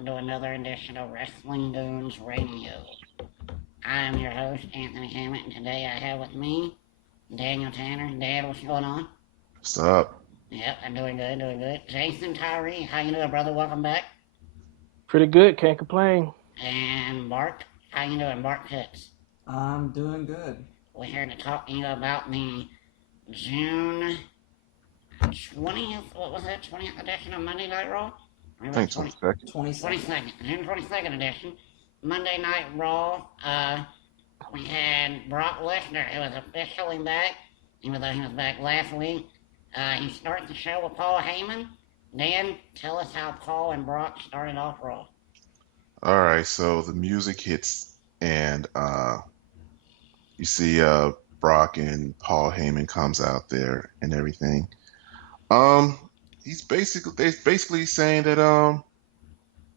welcome to another edition of Wrestling Goons Radio. I am your host, Anthony Hammett, and today I have with me Daniel Tanner. Dad, what's going on? What's up? Yep, I'm doing good, doing good. Jason Tyree, how you doing, brother? Welcome back. Pretty good, can't complain. And Mark, how you doing, Mark Pitts? I'm doing good. We're here to talk to you about the June 20th, what was it, 20th edition of Monday Night Raw? I think 22nd. 22nd, June 22nd edition. Monday Night Raw. We had Brock Lesnar, who was officially back, even though he was back last week. He starts the show with Paul Heyman. Dan, tell us how Paul and Brock started off Raw. All right, so the music hits, and you see Brock and Paul Heyman comes out there and everything. They're basically saying that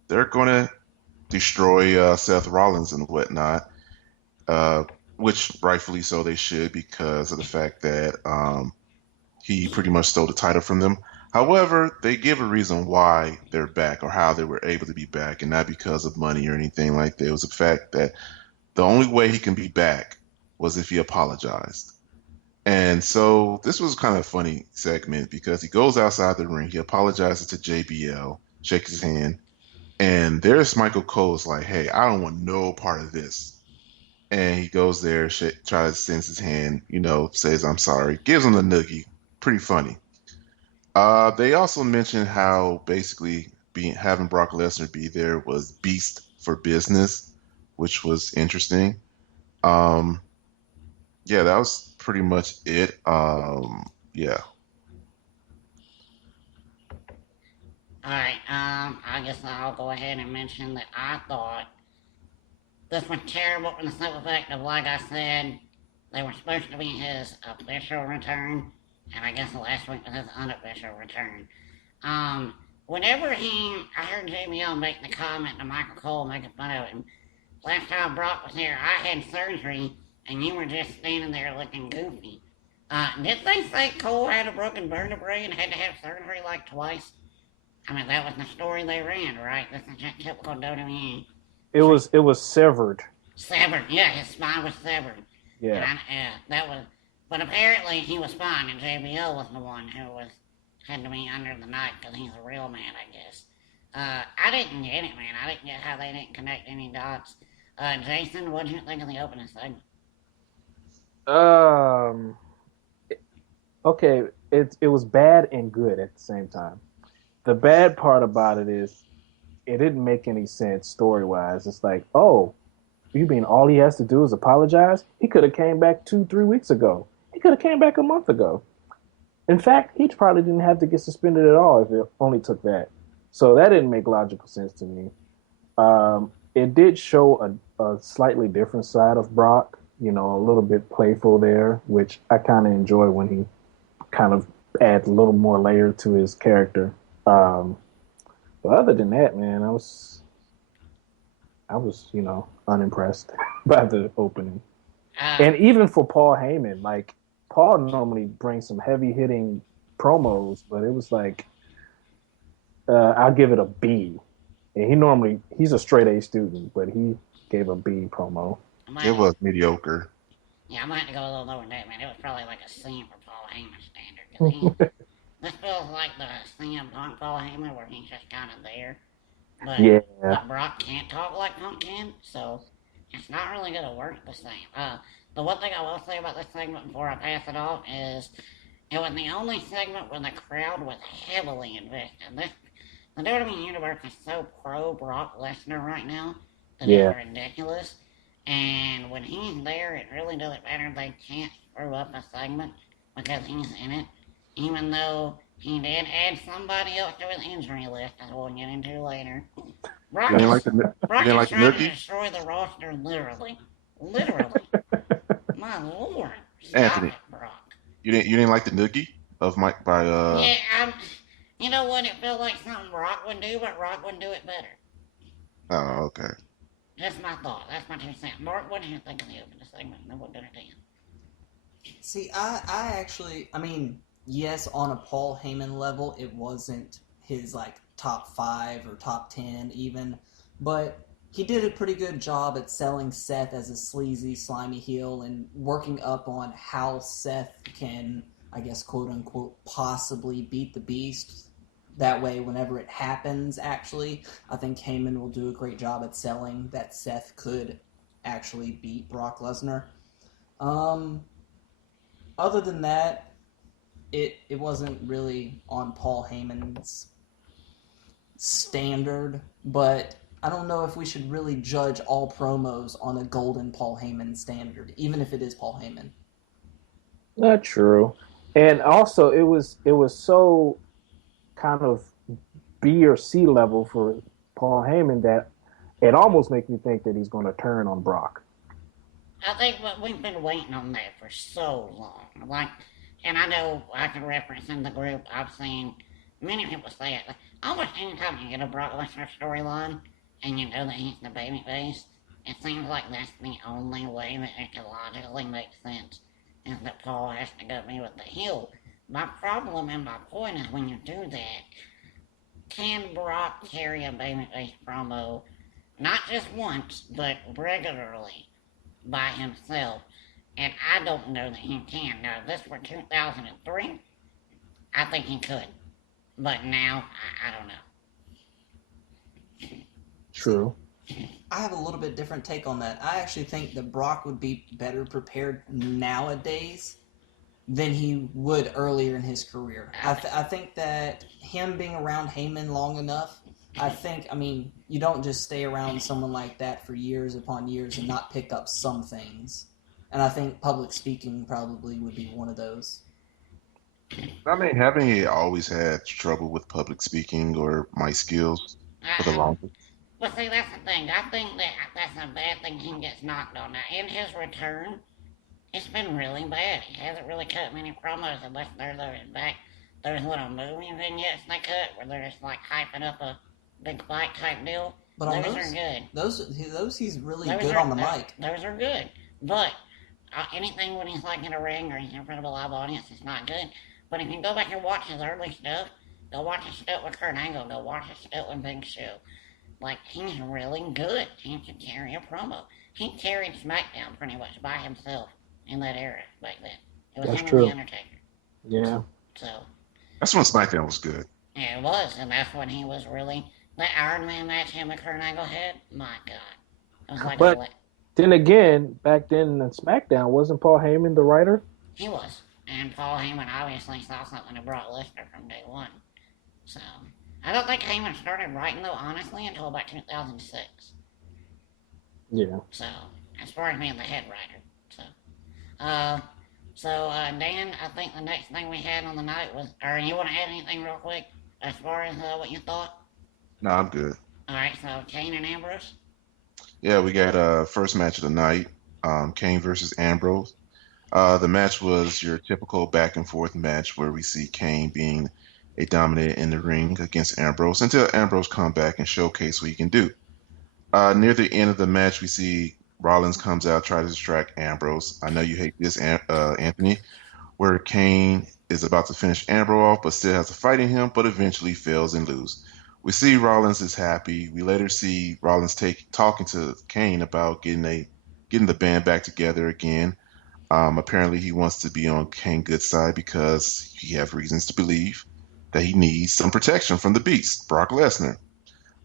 they're gonna destroy Seth Rollins and whatnot, which rightfully so they should because of the fact that he pretty much stole the title from them. However, they give a reason why they're back or how they were able to be back, and not because of money or anything like that. It was the fact that the only way he can be back was if he apologized. And so this was kind of a funny segment because he goes outside the ring, he apologizes to JBL, shakes his hand, and there's Michael Cole's like, hey, I don't want no part of this. And he goes there, tries to sends his hand, says I'm sorry, gives him the noogie. Pretty funny. They also mentioned how basically having Brock Lesnar be there was beast for business, which was interesting. Yeah, that was pretty much it. Yeah. Alright, I guess I'll go ahead and mention that I thought this was terrible from the simple fact of, like I said, they were supposed to be his official return, and I guess last week was his unofficial return. Whenever I heard JBL make the comment to Michael Cole making fun of him, last time Brock was here, I had surgery, and you were just standing there looking goofy. Did they say Cole had a broken vertebrae and had to have surgery like twice? I mean, that was the story they ran, right? This is just typical WWE. It was severed. Severed, yeah, his spine was severed. Yeah. That was. But apparently he was fine, and JBL was the one who had to be under the knife because he's a real man, I guess. I didn't get it, man. I didn't get how they didn't connect any dots. Jason, what did you think of the opening segment? Okay, it was bad and good at the same time. The bad part about it is it didn't make any sense story-wise. It's like, oh, you mean all he has to do is apologize? He could have came back 2-3 weeks ago. He could have came back a month ago. In fact, he probably didn't have to get suspended at all if it only took that. So that didn't make logical sense to me. It did show a slightly different side of Brock, a little bit playful there, which I kind of enjoy when he kind of adds a little more layer to his character. But other than that, man, I was unimpressed by the opening. And even for Paul Heyman, like, Paul normally brings some heavy-hitting promos, but it was like, I'll give it a B. And he's a straight-A student, but he gave a B promo. It was mediocre. Yeah, I might have to go a little lower than that, man. It was probably like a C for Paul Heyman standard. This feels like the CM Punk Paul Heyman where he's just kind of there. But Brock can't talk like Punk can, so it's not really going to work the same. The one thing I will say about this segment before I pass it off is it was the only segment where the crowd was heavily invested. The WWE Universe is so pro Brock Lesnar right now that it's ridiculous. And when he's there, it really doesn't matter. They can't screw up a segment because he's in it. Even though he did add somebody else to his injury list, as we'll get into later. Brock is trying to destroy the roster, literally. Literally. My lord. Stop Anthony, it, Brock. You didn't like the noogie of Mike by Yeah, you know what? It felt like something Brock would do, but Brock would do it better. Oh, okay. That's my thought. That's my 2 cents. Mark, what did you think of the opening segment? And then we'll get it in. See, I actually, yes, on a Paul Heyman level, it wasn't his, top 5 or top 10 even, but he did a pretty good job at selling Seth as a sleazy, slimy heel and working up on how Seth can, I guess, quote unquote, possibly beat the Beast. That way, whenever it happens, actually, I think Heyman will do a great job at selling that Seth could actually beat Brock Lesnar. Um, Other than that, it wasn't really on Paul Heyman's standard, but I don't know if we should really judge all promos on a golden Paul Heyman standard, even if it is Paul Heyman. Not true. And also, it was so kind of B or C level for Paul Heyman that it almost makes me think that he's going to turn on Brock. I think we've been waiting on that for so long. Like, and I know I can reference in the group, I've seen many people say it. Like, almost anytime you get a Brock Lesnar storyline and you know that he's the babyface, it seems like that's the only way that it can logically make sense is that Paul has to go be with the heel. My problem and my point is when you do that, can Brock carry a babyface promo not just once, but regularly by himself? And I don't know that he can. Now, if this were 2003, I think he could. But now, I don't know. True. I have a little bit different take on that. I actually think that Brock would be better prepared nowadays than he would earlier in his career. I think that him being around Heyman long enough, I mean, you don't just stay around someone like that for years upon years and not pick up some things. And I think public speaking probably would be one of those. I mean, haven't he always had trouble with public speaking or mic skills for the Uh, longest? Well, see, that's the thing. I think that that's a bad thing he gets knocked on. Now, in his return, it's been really bad. He hasn't really cut many promos unless they're back. There's little movie vignettes they cut where they're just like hyping up a big fight type deal. But on Those are good. those he's really Those good are on the mic. those are good. But anything when he's like in a ring or he's in front of a live audience, it's not good. But if you go back and watch his early stuff, go watch his stuff with Kurt Angle, go watch his stuff with Big Show. Like, he's really good. He can carry a promo. He carried SmackDown pretty much by himself in that era back then. It was That's him true. and The Undertaker. Yeah. So, That's when SmackDown was good. yeah, it was. And that's when he was really. That Iron Man match him and Kurt Angle had, my God. It was like But then again, back then in SmackDown, wasn't Paul Heyman the writer? he was. And Paul Heyman obviously saw something that brought Lesnar from day one. So, I don't think Heyman started writing, though, honestly, until about 2006. Yeah. So, as far as being the head writer. Dan, I think the next thing we had on the night was, or you want to add anything real quick as far as what you thought? No, I'm good. All right, so Kane and Ambrose. Yeah, we got first match of the night, Kane versus Ambrose. The match was your typical back and forth match where we see Kane being a dominant in the ring against Ambrose until Ambrose come back and showcase what he can do. Near the end of the match, we see Rollins comes out, try to distract Ambrose. I know you hate this, Anthony, where Kane is about to finish Ambrose off, but still has a fight in him, but eventually fails and loses. We see Rollins is happy. We later see Rollins talking to Kane about getting the band back together again. Apparently, he wants to be on Kane's good side because he has reasons to believe that he needs some protection from the Beast, Brock Lesnar.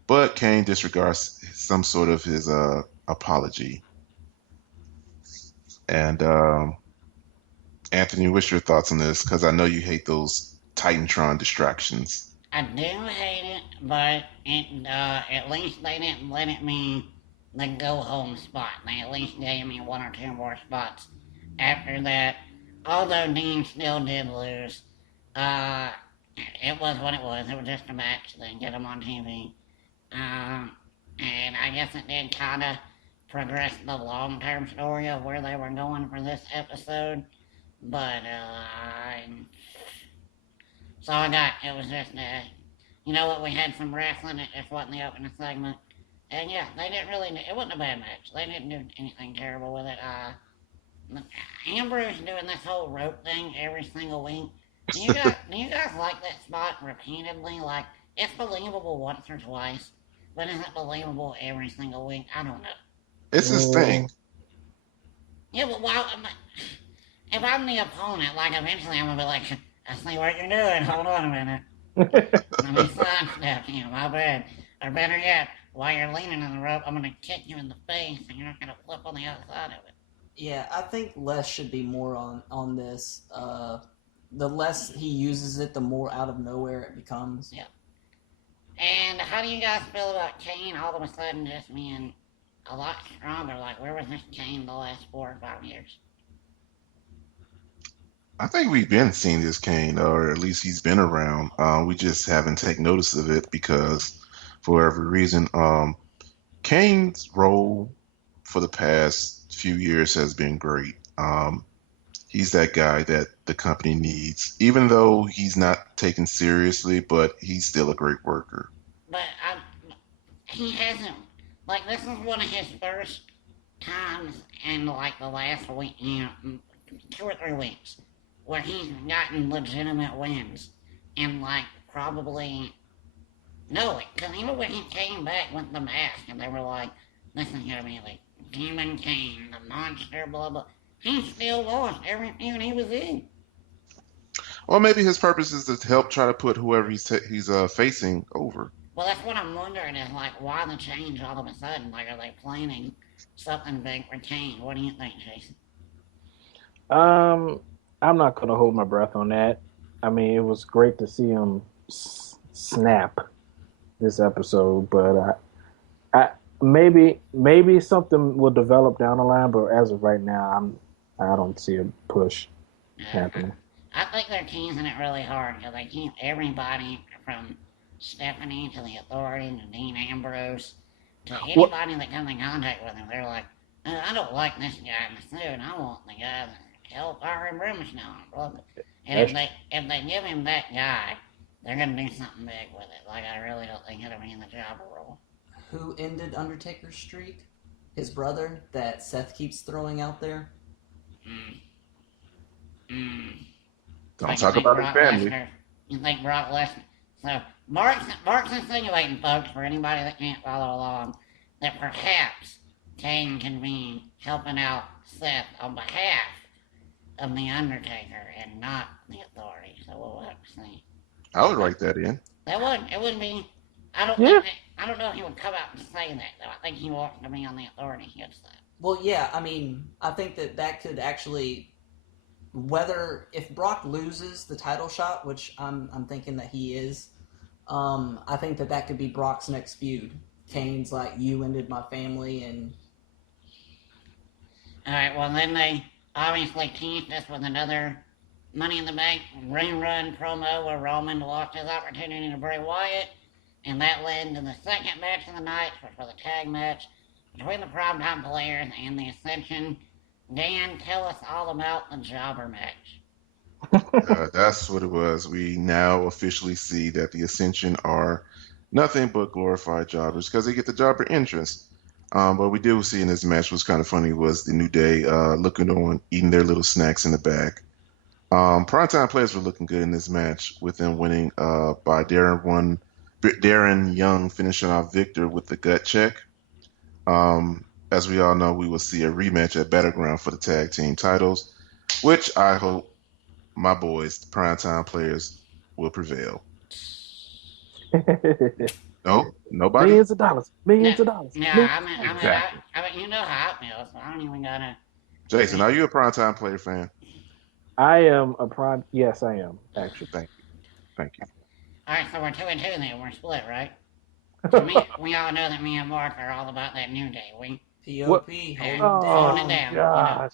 But Kane disregards some sort of his apology. And Anthony, what's your thoughts on this? Because I know you hate those Titantron distractions. I do hate it, but at least they didn't let it mean the go home spot. They at least gave me one or two more spots after that. Although Dean still did lose, it was what it was. It was just a match. They get him on TV. And I guess it did kind of progress the long-term story of where they were going for this episode. But, so it was just, you know what, we had some wrestling, it just wasn't the opening segment. And yeah, they didn't really, it wasn't a bad match. They didn't do anything terrible with it. Ambrose doing this whole rope thing every single week. Do you guys like that spot repeatedly? Like, it's believable once or twice, but is it believable every single week? I don't know. It's his thing. Yeah, but if I'm the opponent, like eventually I'm gonna be like, I see what you're doing. Hold on a minute. Let me sidestep you. My bad. Or better yet, while you're leaning on the rope, I'm gonna kick you in the face, and you're not gonna flip on the other side of it. Yeah, I think less should be more on this. The less he uses it, the more out of nowhere it becomes. Yeah. And how do you guys feel about Kane all of a sudden just being a lot stronger? Like, where was this Kane the last 4 or 5 years? I think we've been seeing this Kane, or at least he's been around. We just haven't taken notice of it because, for whatever reason, Kane's role for the past few years has been great. He's that guy that the company needs, even though he's not taken seriously, but he's still a great worker. But he hasn't. Like, this is one of his first times in, like, the last week, 2 or 3 weeks, where he's gotten legitimate wins. And, like, probably. No, because even when he came back with the mask, and they were like, this is gonna be like Demon Kane, the monster, blah blah. He still lost every feud he was in. Well, maybe his purpose is to help try to put whoever he's facing over. Well, that's what I'm wondering is like, why the change all of a sudden? Like, are they planning something big for Kane? What do you think, Jason? I'm not gonna hold my breath on that. I mean, it was great to see him snap this episode, but I maybe something will develop down the line. But as of right now, I don't see a push happening. I think they're teasing it really hard because they keep everybody from Stephanie to the Authority to Dean Ambrose to anybody that comes in contact with him. They're like, I don't like this guy in the suit. I want the guy that Hellfire and Brimstone. And if they give him that guy, they're gonna do something big with it. Like, I really don't think it'll be in the Jobber role. Who ended Undertaker's streak? His brother that Seth keeps throwing out there. Don't talk about his family. Lesnar. You think Brock Lesnar? So Mark's insinuating, folks, for anybody that can't follow along, that perhaps Kane can be helping out Seth on behalf of the Undertaker and not the Authority. So we'll have to see. I would write that in. It wouldn't be. I don't know if he would come out and say that though. I think he wants to be on the Authority. Gets that. Well, yeah. I mean, I think that could actually, whether if Brock loses the title shot, which I'm thinking that he is, I think that could be Brock's next feud. Kane's like, you ended my family, and all right. Well, then they obviously teased us with another Money in the Bank rerun promo where Roman lost his opportunity to Bray Wyatt, and that led to the second match of the night, which was a tag match between the Primetime Players and the Ascension. Dan, tell us all about the Jobber match. That's what it was. We now officially see that the Ascension are nothing but glorified jobbers because they get the jobber entrance. But we did see in this match was kind of funny was the New Day looking on, eating their little snacks in the back. Primetime Players were looking good in this match with them winning by Darren Young finishing off Victor with the gut check. As we all know, we will see a rematch at Battleground for the tag team titles, which I hope my boys, the Primetime Players, will prevail. No, nobody. Millions of dollars. Yeah, I mean, you know how it feels. So I don't even gotta. Jason, are you a Primetime Player fan? I am a prime. Yes, I am actually. Thank you. All right, so we're 2-2 then. We're split, right? We all know that me and Mark are all about that New Day. P.O.P. Holding it down. Gosh.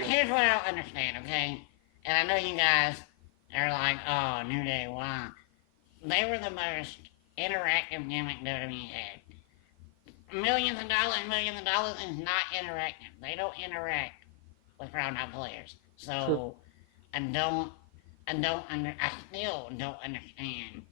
Here's what I don't understand, okay? And I know you guys are like, oh, New Day, why? They were the most interactive gimmick WWE had. Millions of dollars is not interactive. They don't interact with Primetime Players. So, I still don't understand.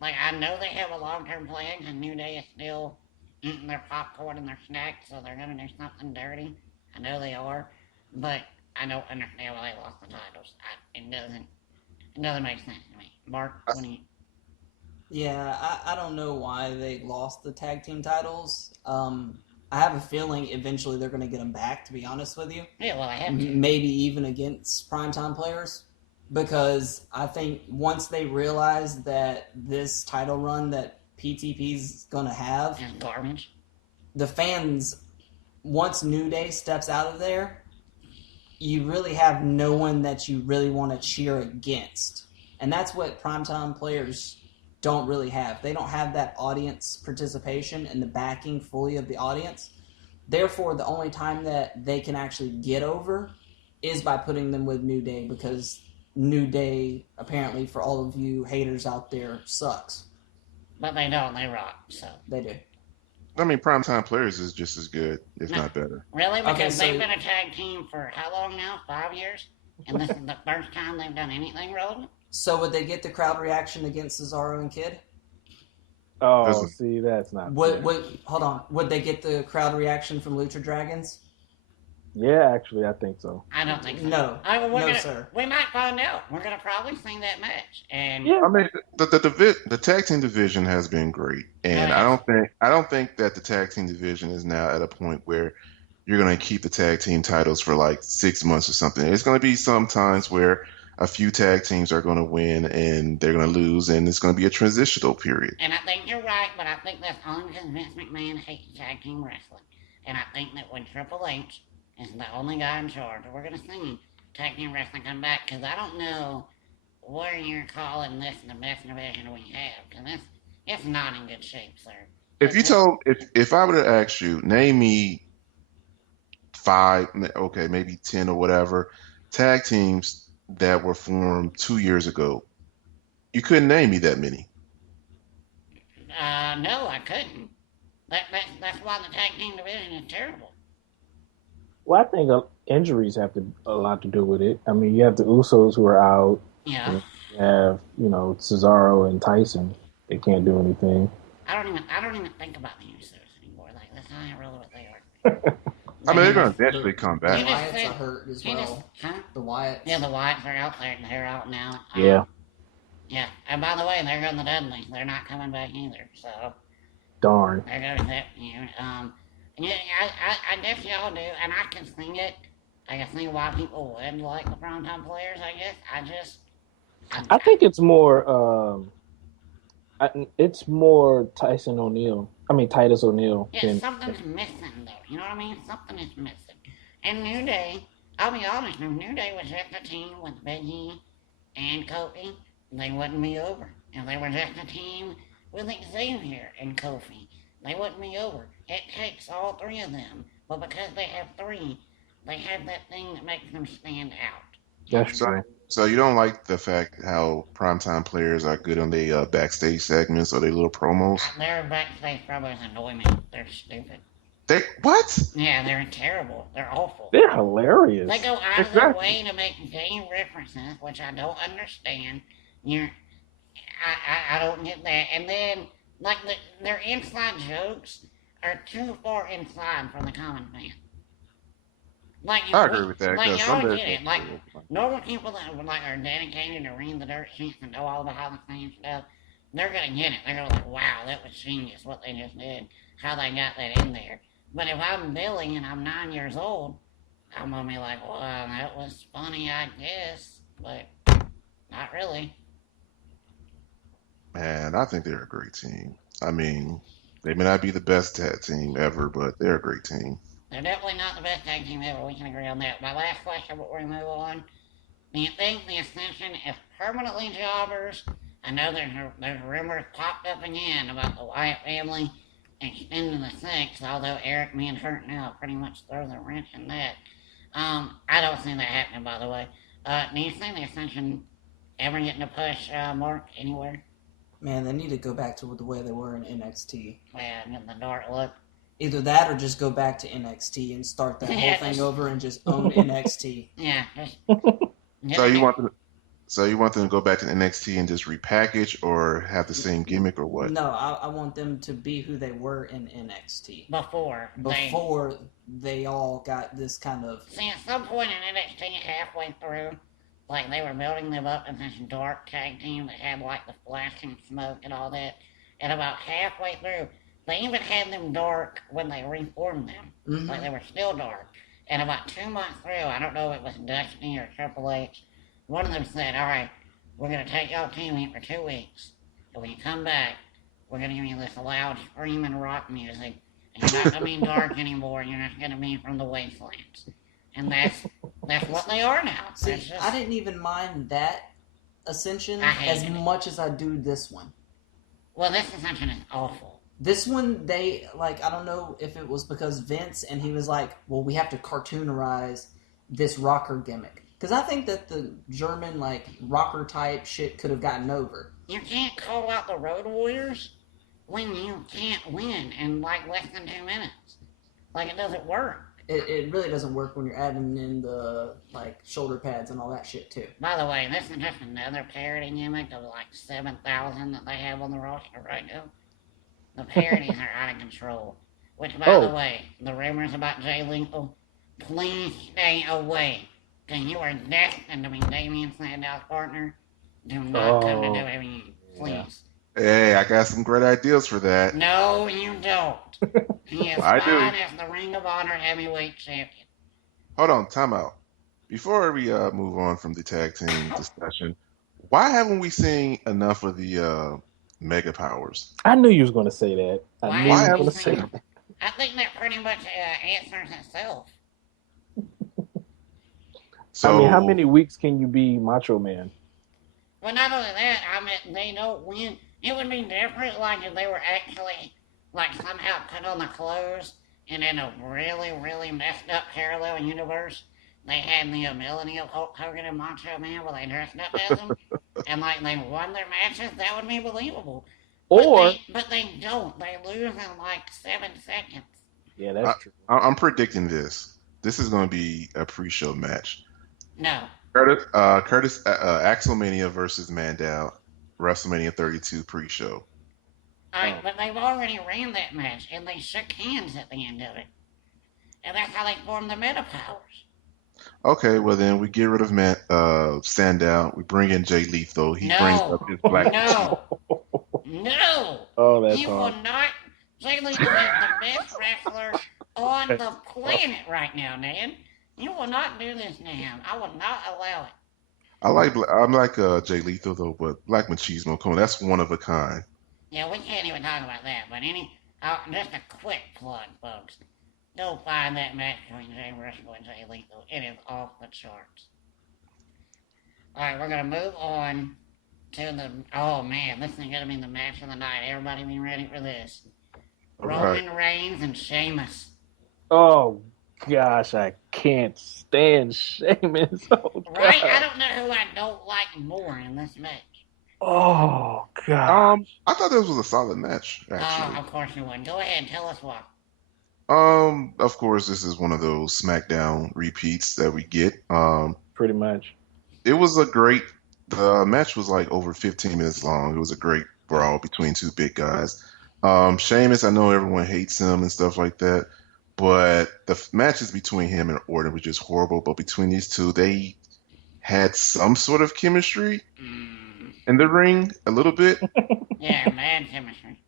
Like, I know they have a long-term plan, and New Day is still eating their popcorn and their snacks, so they're gonna do something dirty. I know they are, but I don't understand why they lost the titles. It doesn't make sense to me. Mark, what do you? Yeah, I don't know why they lost the tag team titles. I have a feeling eventually they're going to get them back, to be honest with you. Yeah, well, I have to. Maybe even against primetime players. Because I think once they realize that this title run that PTP's going to have, And garbage. the fans, once New Day steps out of there, you really have no one that you really want to cheer against. And that's what primetime players don't really have. They don't have that audience participation and the backing fully of the audience. Therefore, the only time that they can actually get over is by putting them with New Day, because New Day, apparently, for all of you haters out there, sucks. But they don't. They rock. So they do. I mean, primetime players is just as good, if not better. Really? Because they've been a tag team for how long now? 5 years? And this is the first time they've done anything relevant? So would they get the crowd reaction against Cesaro and Kid? Oh, see, that's not. Hold on. Would they get the crowd reaction from Lucha Dragons? Yeah, actually, I think so. I don't think so. No, sir. We might find out. We're gonna probably see that match. And yeah, I mean, the tag team division has been great, and I don't think that the tag team division is now at a point where you're gonna keep the tag team titles for like 6 months or something. It's gonna be some times where a few tag teams are gonna win and they're gonna lose, and it's gonna be a transitional period. And I think you're right, but I think that's only because Vince McMahon hates tag team wrestling. And I think that when Triple H is the only guy in charge, we're going to see tag team wrestling come back, because I don't know where you're calling this the best division we have, because it's not in good shape, sir. If I were to ask you, name me 5, okay, maybe 10 or whatever, tag teams that were formed 2 years ago, you couldn't name me that many. No, I couldn't. That's why the tag team division is terrible. Well, I think injuries have a lot to do with it. I mean, you have the Usos who are out. Yeah. You have, Cesaro and Tyson. They can't do anything. I don't even think about the Usos anymore. Like, that's how irrelevant they are. I mean, they're going to eventually come back. The Wyatts are hurt as well. The Wyatts. Yeah, the Wyatts are out there. They're out now. Yeah. Yeah, and by the way, they're going the Dudleys. They're not coming back either. So. Darn. They're going that. Yeah, I guess y'all do, and I can see it. I can see why people would like the primetime players. I guess. I think it's more. It's more Tyson O'Neil. Titus O'Neil. Yeah, something's missing though. You know what I mean? Something is missing. And New Day, I'll be honest, if New Day was just a team with Big E and Kofi, they wouldn't be over. If they were just a team with Xavier and Kofi, they wouldn't be over. It takes all 3 of them, but because they have 3, they have that thing that makes them stand out. That's right. So you don't like the fact how primetime players are good on their backstage segments or their little promos? Their backstage promos annoy me. They're stupid. What? Yeah, they're terrible. They're awful. They're hilarious. They go out of their way to make game references, which I don't understand. I don't get that. And then, like, their inside jokes are too far inside for the common man. Like, I agree with that. Like, y'all get it. Like, normal people that are dedicated to reading the dirt sheets and know all the behind the scenes stuff, they're going to get it. They're going to be like, wow, that was genius what they just did, how they got that in there. But if I'm Billy and I'm 9 years old, I'm going to be like, well, that was funny, I guess, but not really. Man, I think they're a great team. I mean, they may not be the best tag team ever, but they're a great team. They're definitely not the best tag team ever. We can agree on that. My last question before we move on. Do you think the Ascension is permanently jobbers? I know there's rumors popped up again about the Wyatt family extending the 6, although Eric being hurt now pretty much throws a wrench in that. I don't see that happening, by the way. Do you think the Ascension ever getting to push Mark anywhere? Man, they need to go back to the way they were in NXT. Yeah, getting the dark look. Either that or just go back to NXT and start that whole thing over and just own NXT. Yeah. So you want them to go back to NXT and just repackage or have the same gimmick or what? No, I want them to be who they were in NXT. Before they all got this kind of... See, at some point in NXT halfway through, like they were building them up in this dark tag team that had like the flashing smoke and all that. And about halfway through, they even had them dark when they reformed them. Mm-hmm. Like they were still dark. And about 2 months through, I don't know if it was Dusty or Triple H, one of them said, "All right, we're gonna take y'all team in for 2 weeks. And when you come back, we're gonna give you this loud screaming rock music. And you're not gonna be dark anymore. You're not gonna be from the wastelands." And that's what they are now. See, Just, I didn't even mind that ascension as much as I do this one. Well, this ascension is awful. This one, they, like, I don't know if it was because Vince and he was like, well, we have to cartoonize this rocker gimmick. Because I think that the German, like, rocker type shit could have gotten over. You can't call out the Road Warriors when you can't win in, like, less than 2 minutes. Like, it doesn't work. It really doesn't work when you're adding in the, like, shoulder pads and all that shit, too. By the way, this is just another parody gimmick of, like, 7,000 that they have on the roster right now. The parodies are out of control. Which, by the way, the rumors about Jay Lethal, please stay away. Because you are destined to be Damian Sandow's partner. Do not come to WWE, please. Hey, I got some great ideas for that. No, you don't. He is fine as the Ring of Honor heavyweight champion. Hold on, time out. Before we move on from the tag team discussion, why haven't we seen enough of the Mega Powers? I knew you was going to say that. Why haven't we seen them? I think that pretty much answers itself. So, I mean, how many weeks can you be Macho Man? Well, not only that, I mean, they don't win. It would be different, like, if they were actually, like, somehow put on the clothes, and in a really, really messed up parallel universe, they had the ability of Hulk Hogan and Macho Man where they dressed up as them, and, like, they won their matches. That would be believable. But they don't. They lose in, like, 7 seconds. Yeah, that's true. I'm predicting this. This is going to be a pre-show match. No. Curtis Axelmania versus Mandel, WrestleMania 32 pre-show. Alright, but they've already ran that match, and they shook hands at the end of it. And that's how they formed the Meta Powers. Okay, well then we get rid of Sandow. We bring in Jay Lethal. He brings up his black. No. Oh, that's you hard. will not. Jay Lethal is the best wrestler on the planet right now, man. You will not do this to him. I will not allow it. I'm like Jay Lethal though, but Black Machismo, come on, that's one of a kind. Yeah, we can't even talk about that. But just a quick plug, folks. Go find that match between Jay Briscoe and Jay Lethal. It is off the charts. All right, we're gonna move on to the. Oh man, this is gonna be the match of the night. Everybody be ready for this. Roman Reigns and Sheamus. Oh gosh, I can't stand Sheamus. Oh, right? I don't know who I don't like more in this match. Oh god. I thought this was a solid match. Actually. Oh, of course you would. Go ahead and tell us why. Of course, this is one of those SmackDown repeats that we get. Pretty much. It was the match was like over 15 minutes long. It was a great brawl between two big guys. Sheamus, I know everyone hates him and stuff like that, but the matches between him and Orton were just horrible. But between these two, they had some sort of chemistry in the ring, a little bit. Yeah, mad chemistry.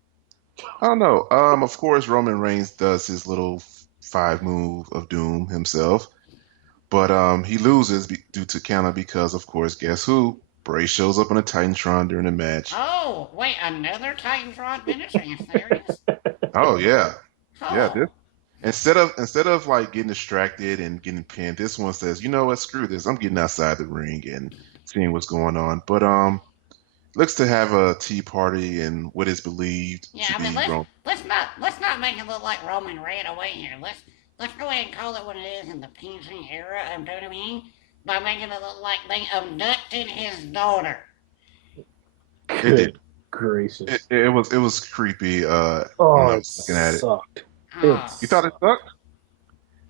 I don't know. Of course, Roman Reigns does his little 5 move of doom himself, but he loses due to counter because, of course, guess who? Bray shows up on a Titantron during the match. Oh, wait, another Titantron finish? Are you serious? Oh yeah, oh. yeah. Instead of like getting distracted and getting pinned, this one says, "You know what? Screw this. I'm getting outside the ring and seeing what's going on." But looks to have a tea party and what is believed to be Roman. Let's not make it look like Roman ran away here. Let's go ahead and call it what it is in the PG era of WWE by making it look like they abducted his daughter. Good gracious! It was creepy. When I was looking at sucked. It. You thought it sucked?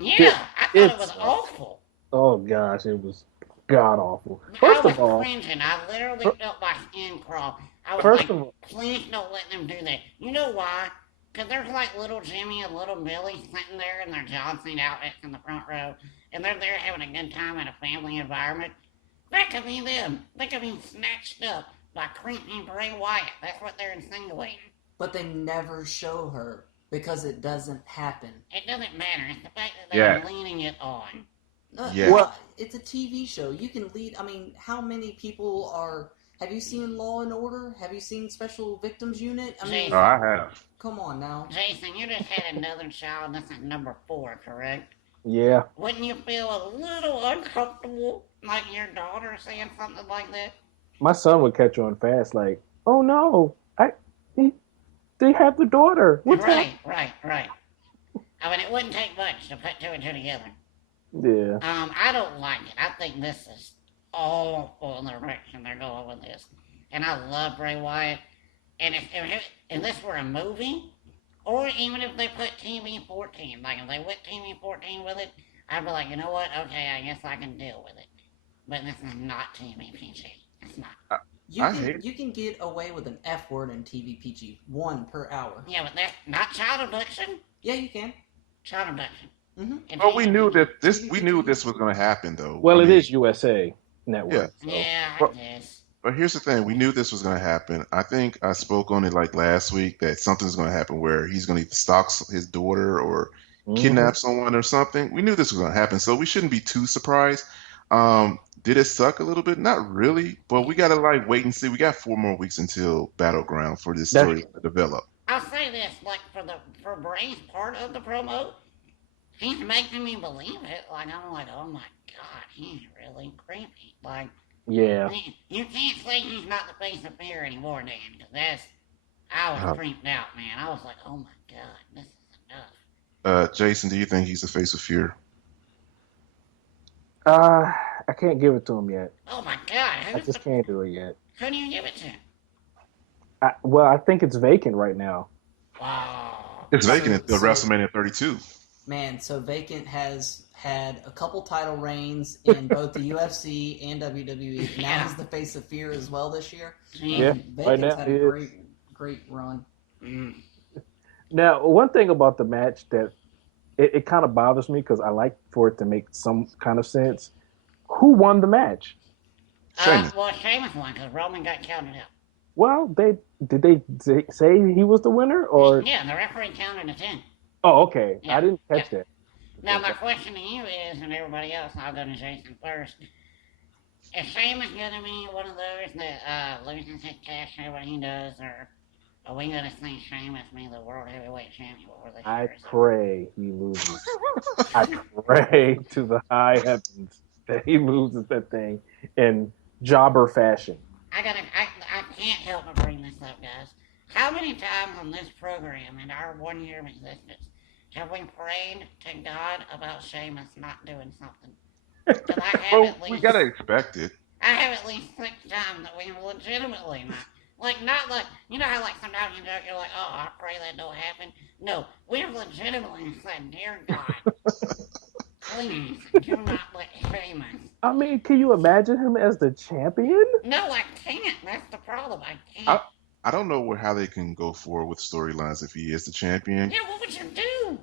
Yeah, I thought it was awful. Oh gosh, it was god awful. First of all, cringing. I literally felt my skin crawl. I was please don't let them do that. You know why? Because there's like little Jimmy and little Billy sitting there in their John Cena outfits in the front row, and they're there having a good time in a family environment. That could be them. They could be snatched up by creepy Bray Wyatt. That's what they're insinuating. But they never show her because it doesn't happen. It doesn't matter. It's the fact that Yeah. they're leaning it on. Yeah. Well, it's a TV show. You can lead. I mean, how many people are? Have you seen Law and Order? Have you seen Special Victims Unit? I mean, Oh, I have. come on now. Jason, you just had another child. This is number 4, correct? Yeah. Wouldn't you feel a little uncomfortable, like your daughter saying something like that? My son would catch on fast, like, oh no, they have the daughter. What's right. I mean, it wouldn't take much to put 2 and 2 together. Yeah. I don't like it. I think this is awful in the direction they're going with this. And I love Bray Wyatt. And if this were a movie, or even if they put TV-14, like if they went TV-14 with it, I'd be like, you know what? Okay, I guess I can deal with it. But this is not TV-PG. It's not. You can get away with an F word in TV PG, 1 per hour. Yeah, but that's not child abduction. Yeah, you can. Child abduction. Mm-hmm. Well, we knew that we knew this was going to happen, though. Well, it is USA Network. Yeah. So. Yeah, I guess. But here's the thing: we knew this was going to happen. I think I spoke on it like last week that something's going to happen where he's going to either stalk his daughter or kidnap someone or something. We knew this was going to happen, so we shouldn't be too surprised. Did it suck a little bit? Not really, but we got to like wait and see. We got 4 more weeks until Battleground for this story to develop. I'll say this, like for Bray's part of the promo, he's making me believe it. Like I'm like, oh my god, he's really creepy. Like, yeah, you can't say he's not the face of fear anymore, Dan, because I was creeped out, man. I was like, oh my god, this is enough. Jason, do you think he's the face of fear? I can't give it to him yet. Oh my god, I just can't do it yet. Who do you give it to? I think it's vacant right now. Wow. It's vacant until WrestleMania 32. Man, so Vacant has had a couple title reigns in both the UFC and WWE. Now he's the face of fear as well this year. Yeah, Vacant's right now had a great run. Now, one thing about the match that it kind of bothers me because I like for it to make some kind of sense. Who won the match? Sheamus. Well, Sheamus won because Roman got counted out. Well, did they say he was the winner or? Yeah, the referee counted a 10. Oh, okay. Yeah. I didn't catch that. Now, my question to you is, and everybody else, I'll go to Jason first. Is Sheamus going to be one of those that loses his cash over he does, or are we going to see Sheamus be the World Heavyweight Champion before this I year is pray he loses. I pray to the high heavens that he loses that thing in jobber fashion. I can't help but bring this up, guys. How many times on this program in our 1 year of existence have we prayed to God about Sheamus not doing something? Because I have Well, at least we gotta expect it. I have at least 6 times that we legitimately not like you know how like sometimes you're like, oh, I pray that don't happen. No, we've legitimately said, dear God, please do not let Sheamus. I mean, can you imagine him as the champion? No, I can't. That's the problem. I can't. I don't know how they can go forward with storylines if he is the champion. Yeah, what would you do?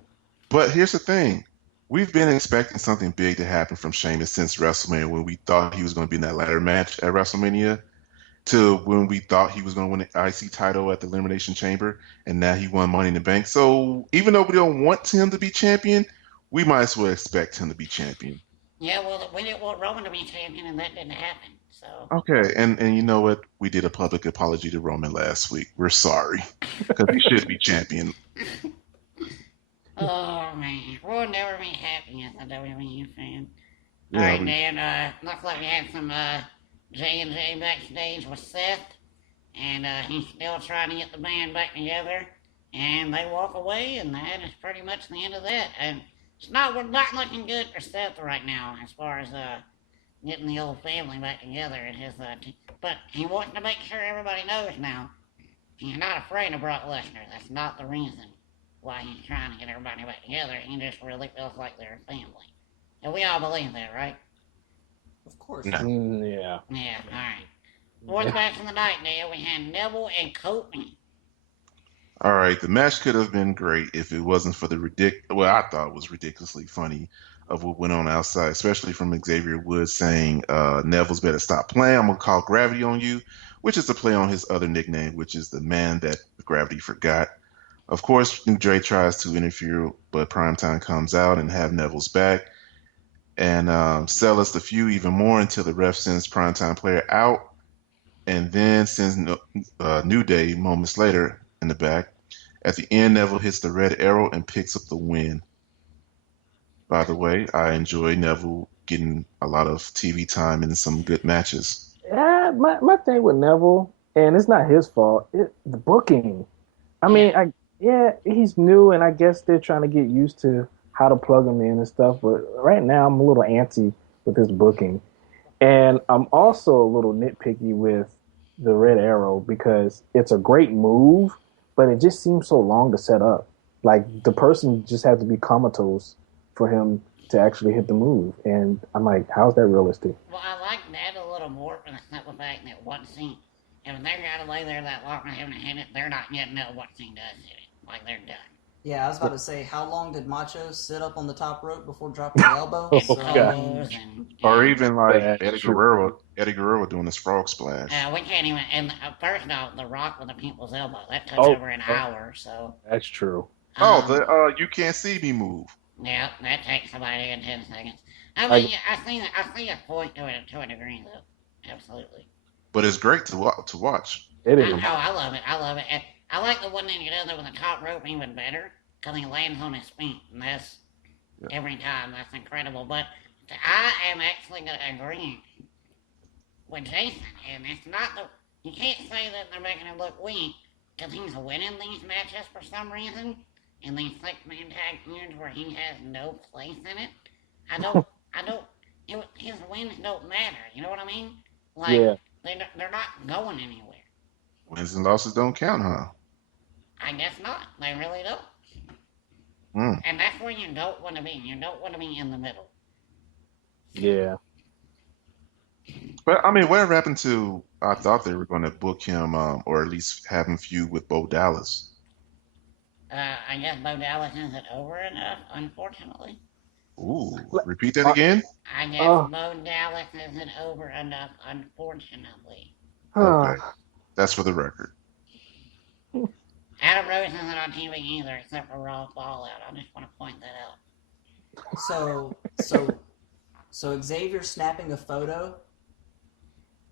But here's the thing. We've been expecting something big to happen from Sheamus since WrestleMania when we thought he was going to be in that ladder match at WrestleMania to when we thought he was going to win the IC title at the Elimination Chamber, and now he won Money in the Bank. So even though we don't want him to be champion, we might as well expect him to be champion. Yeah, well, we didn't want Roman to be champion, and that didn't happen. So Okay, and you know what? We did a public apology to Roman last week. We're sorry because he should be champion. Oh man, we'll never be happy as a WWE fan. Yeah, All right, Dan. Looks like we had some J&J backstage with Seth, and he's still trying to get the band back together. And they walk away, and that is pretty much the end of that. And we're not looking good for Seth right now as far as getting the old family back together and his. But he wants to make sure everybody knows now he's not afraid of Brock Lesnar. That's not the reason why he's trying to get everybody back together. He just really feels like they're a family. And we all believe that, right? Of course. No. Yeah. Yeah, alright. Fourth match of the night, Dale, we had Neville and Kofi. All right, the match could have been great if it wasn't for the I thought it was ridiculously funny. of what went on outside, especially from Xavier Woods saying Neville's better stop playing. I'm gonna call Gravity on you, which is a play on his other nickname, which is the man that Gravity forgot. Of course, New Dre tries to interfere, but Primetime comes out and have Neville's back and sell us the feud even more until the ref sends Primetime Player out and then sends New Day moments later in the back. At the end, Neville hits the red arrow and picks up the win. By the way, I enjoy Neville getting a lot of TV time and some good matches. Yeah, my thing with Neville, and it's not his fault. The booking. I mean, he's new, and I guess they're trying to get used to how to plug him in and stuff. But right now, I'm a little antsy with his booking, and I'm also a little nitpicky with the Red Arrow because it's a great move, but it just seems so long to set up. Like the person just had to be comatose for him to actually hit the move, and I'm like, how's that realistic? Well, I like that a little more for the simple fact that once he, if they're got to lay there that long and having to hit it, they're not getting know what he does hit it. Like they're done. Yeah, I was about to say, how long did Macho sit up on the top rope before dropping the elbow? Oh, So, God. Or even like That's Eddie Guerrero doing his frog splash. We can't even. And first off, the Rock with the people's elbow that took over an hour. So that's true. The you can't see me move. yeah, that takes somebody in 10 seconds. I mean, I see a point to it to a degree though. Absolutely. But it's great to watch. It is. I love it. I love it. And I like the one that he does it with the top rope even better because he lands on his feet, and that's every time. That's incredible. But I am actually going to agree with Jason, and it's not the. You can't say that they're making him look weak because he's winning these matches for some reason, in these six-man tag feuds where he has no place in it. I don't. His wins don't matter. You know what I mean? Like they're not going anywhere. Wins and losses don't count, huh? I guess not. They really don't. And that's where you don't want to be. You don't want to be in the middle. Yeah. But I mean, whatever happened to? I thought they were going to book him, or at least have him feud with Bo Dallas. I guess Bo Dallas isn't over enough, unfortunately. Ooh, repeat that again. I guess Bo Dallas isn't over enough, unfortunately. Okay, that's for the record. Adam Rose isn't on TV either, except for Raw Fallout. I just want to point that out. So Xavier snapping a photo.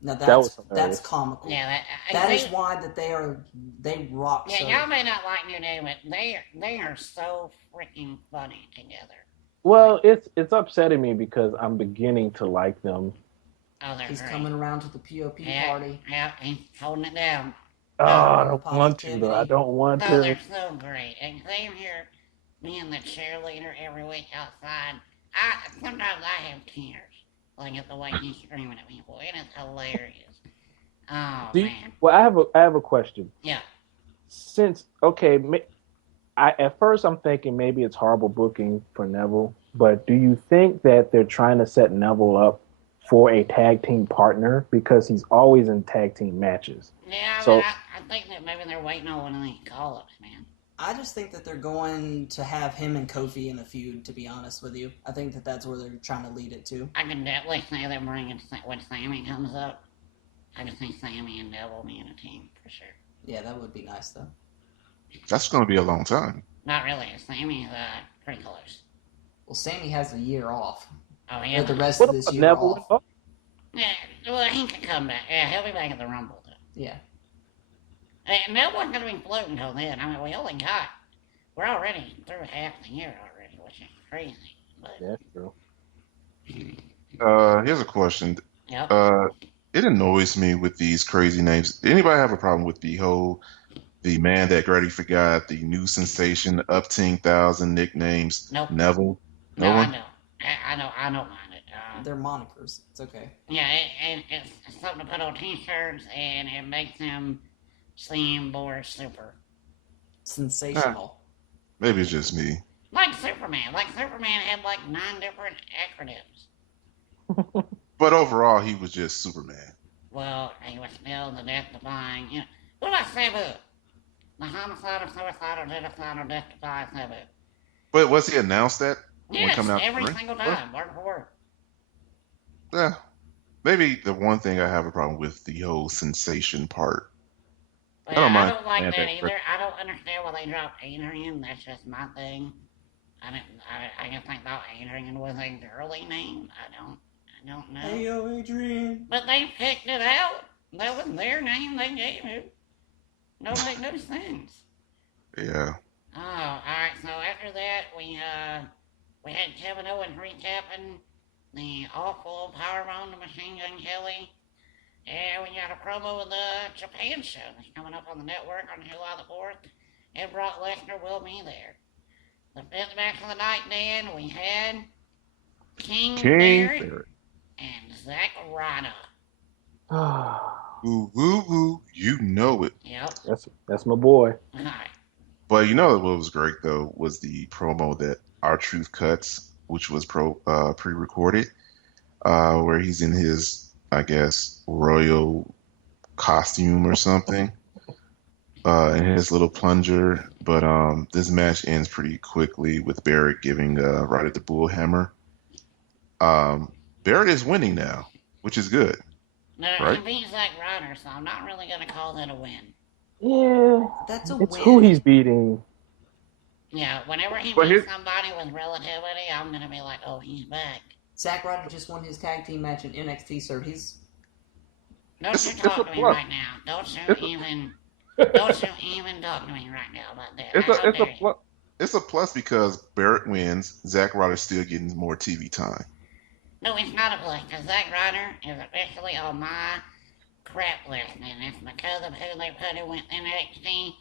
Now that's comical. Yeah, that is why that they rock. Yeah, y'all may not like New Day, but they are so freaking funny together. Well, it's upsetting me because I'm beginning to like them. Oh, he's coming around to the POP party. Yeah, he's holding it down. Oh, I don't want to, though. I don't want to. They're so great. And Xavier being the cheerleader every week outside, sometimes I have tears looking at the way he's screaming at people. It is hilarious. Oh, man. Well, I have a question. Yeah. At first I'm thinking maybe it's horrible booking for Neville, but do you think that they're trying to set Neville up for a tag team partner because he's always in tag team matches? Yeah, I think that maybe they're waiting on one of these call-ups, man. I just think that they're going to have him and Kofi in a feud, to be honest with you. I think that that's where they're trying to lead it to. I can definitely see them bringing when Sammy comes up. I can see Sammy and Neville being a team for sure. Yeah, that would be nice, though. That's going to be a long time. Not really. Sammy's pretty close. Well, Sammy has a year off. Oh, yeah. The rest of this year off. Yeah, well, he can come back. Yeah, he'll be back at the Rumble, though. Yeah. And Neville's going to be floating until then. I mean, we're already through half the year already, which is crazy. But... Yeah, that's true. Here's a question. Yep. It annoys me with these crazy names. Anybody have a problem with the man that Grady forgot, the new sensation, up 10,000 nicknames? Nope. Neville? No, I know. I don't mind it. They're monikers. It's okay. Yeah, it's something to put on t-shirts, and it makes them seem more super. Sensational. Maybe it's just me. Like Superman. Superman had like 9 different acronyms. But overall, he was just Superman. Well, he was still the death-defying. You know, what about Sabu? The homicidal, suicidal, death-defying Sabu. But was he announced that? when Yes, coming out the every ring. single time, word for word. Yeah, maybe the one thing I have a problem with the whole sensation part. But I don't I mind don't like playing that that. either. I don't understand why they dropped Adrian. That's just my thing. I just think that Adrian was a girly name. I don't know. Hey yo, Adrian. But they picked it out. That was their name they gave it. Don't make no sense. Yeah. Oh, alright, so after that we had Kevin Owens recapping the awful powerbomb to Machine Gun Kelly. And we got a promo of the Japan show that's coming up on the network on July the 4th. And Brock Lesnar will be there. The fifth match of the night, Dan, we had King King Barrett Barrett. and Zack Ryder. Woo woo woo. You know it. Yep. That's my boy. Alright. But you know what was great though was the promo that our Truth cuts, which was pre-recorded, where he's in his, I guess, royal costume or something, in his little plunger. But this match ends pretty quickly with Barrett giving Ryder the bullhammer. Barrett is winning now, which is good, Now, he right? beat Zack Ryder, so I'm not really going to call that a win. Yeah, That's a it's win. who he's beating. Yeah, whenever he But beats here, somebody with relativity, I'm going to be like, oh, he's back. Zack Ryder just won his tag team match in NXT, sir. Don't you it's talk a to me plus. right now. Don't you It's even talk to me right now about that. It's a How it's a dare you? plus. It's a plus because Barrett wins. Zack Ryder's still getting more TV time. No, it's not a plus, because Zack Ryder is officially on my crap list, and it's because of who they put in with NXT.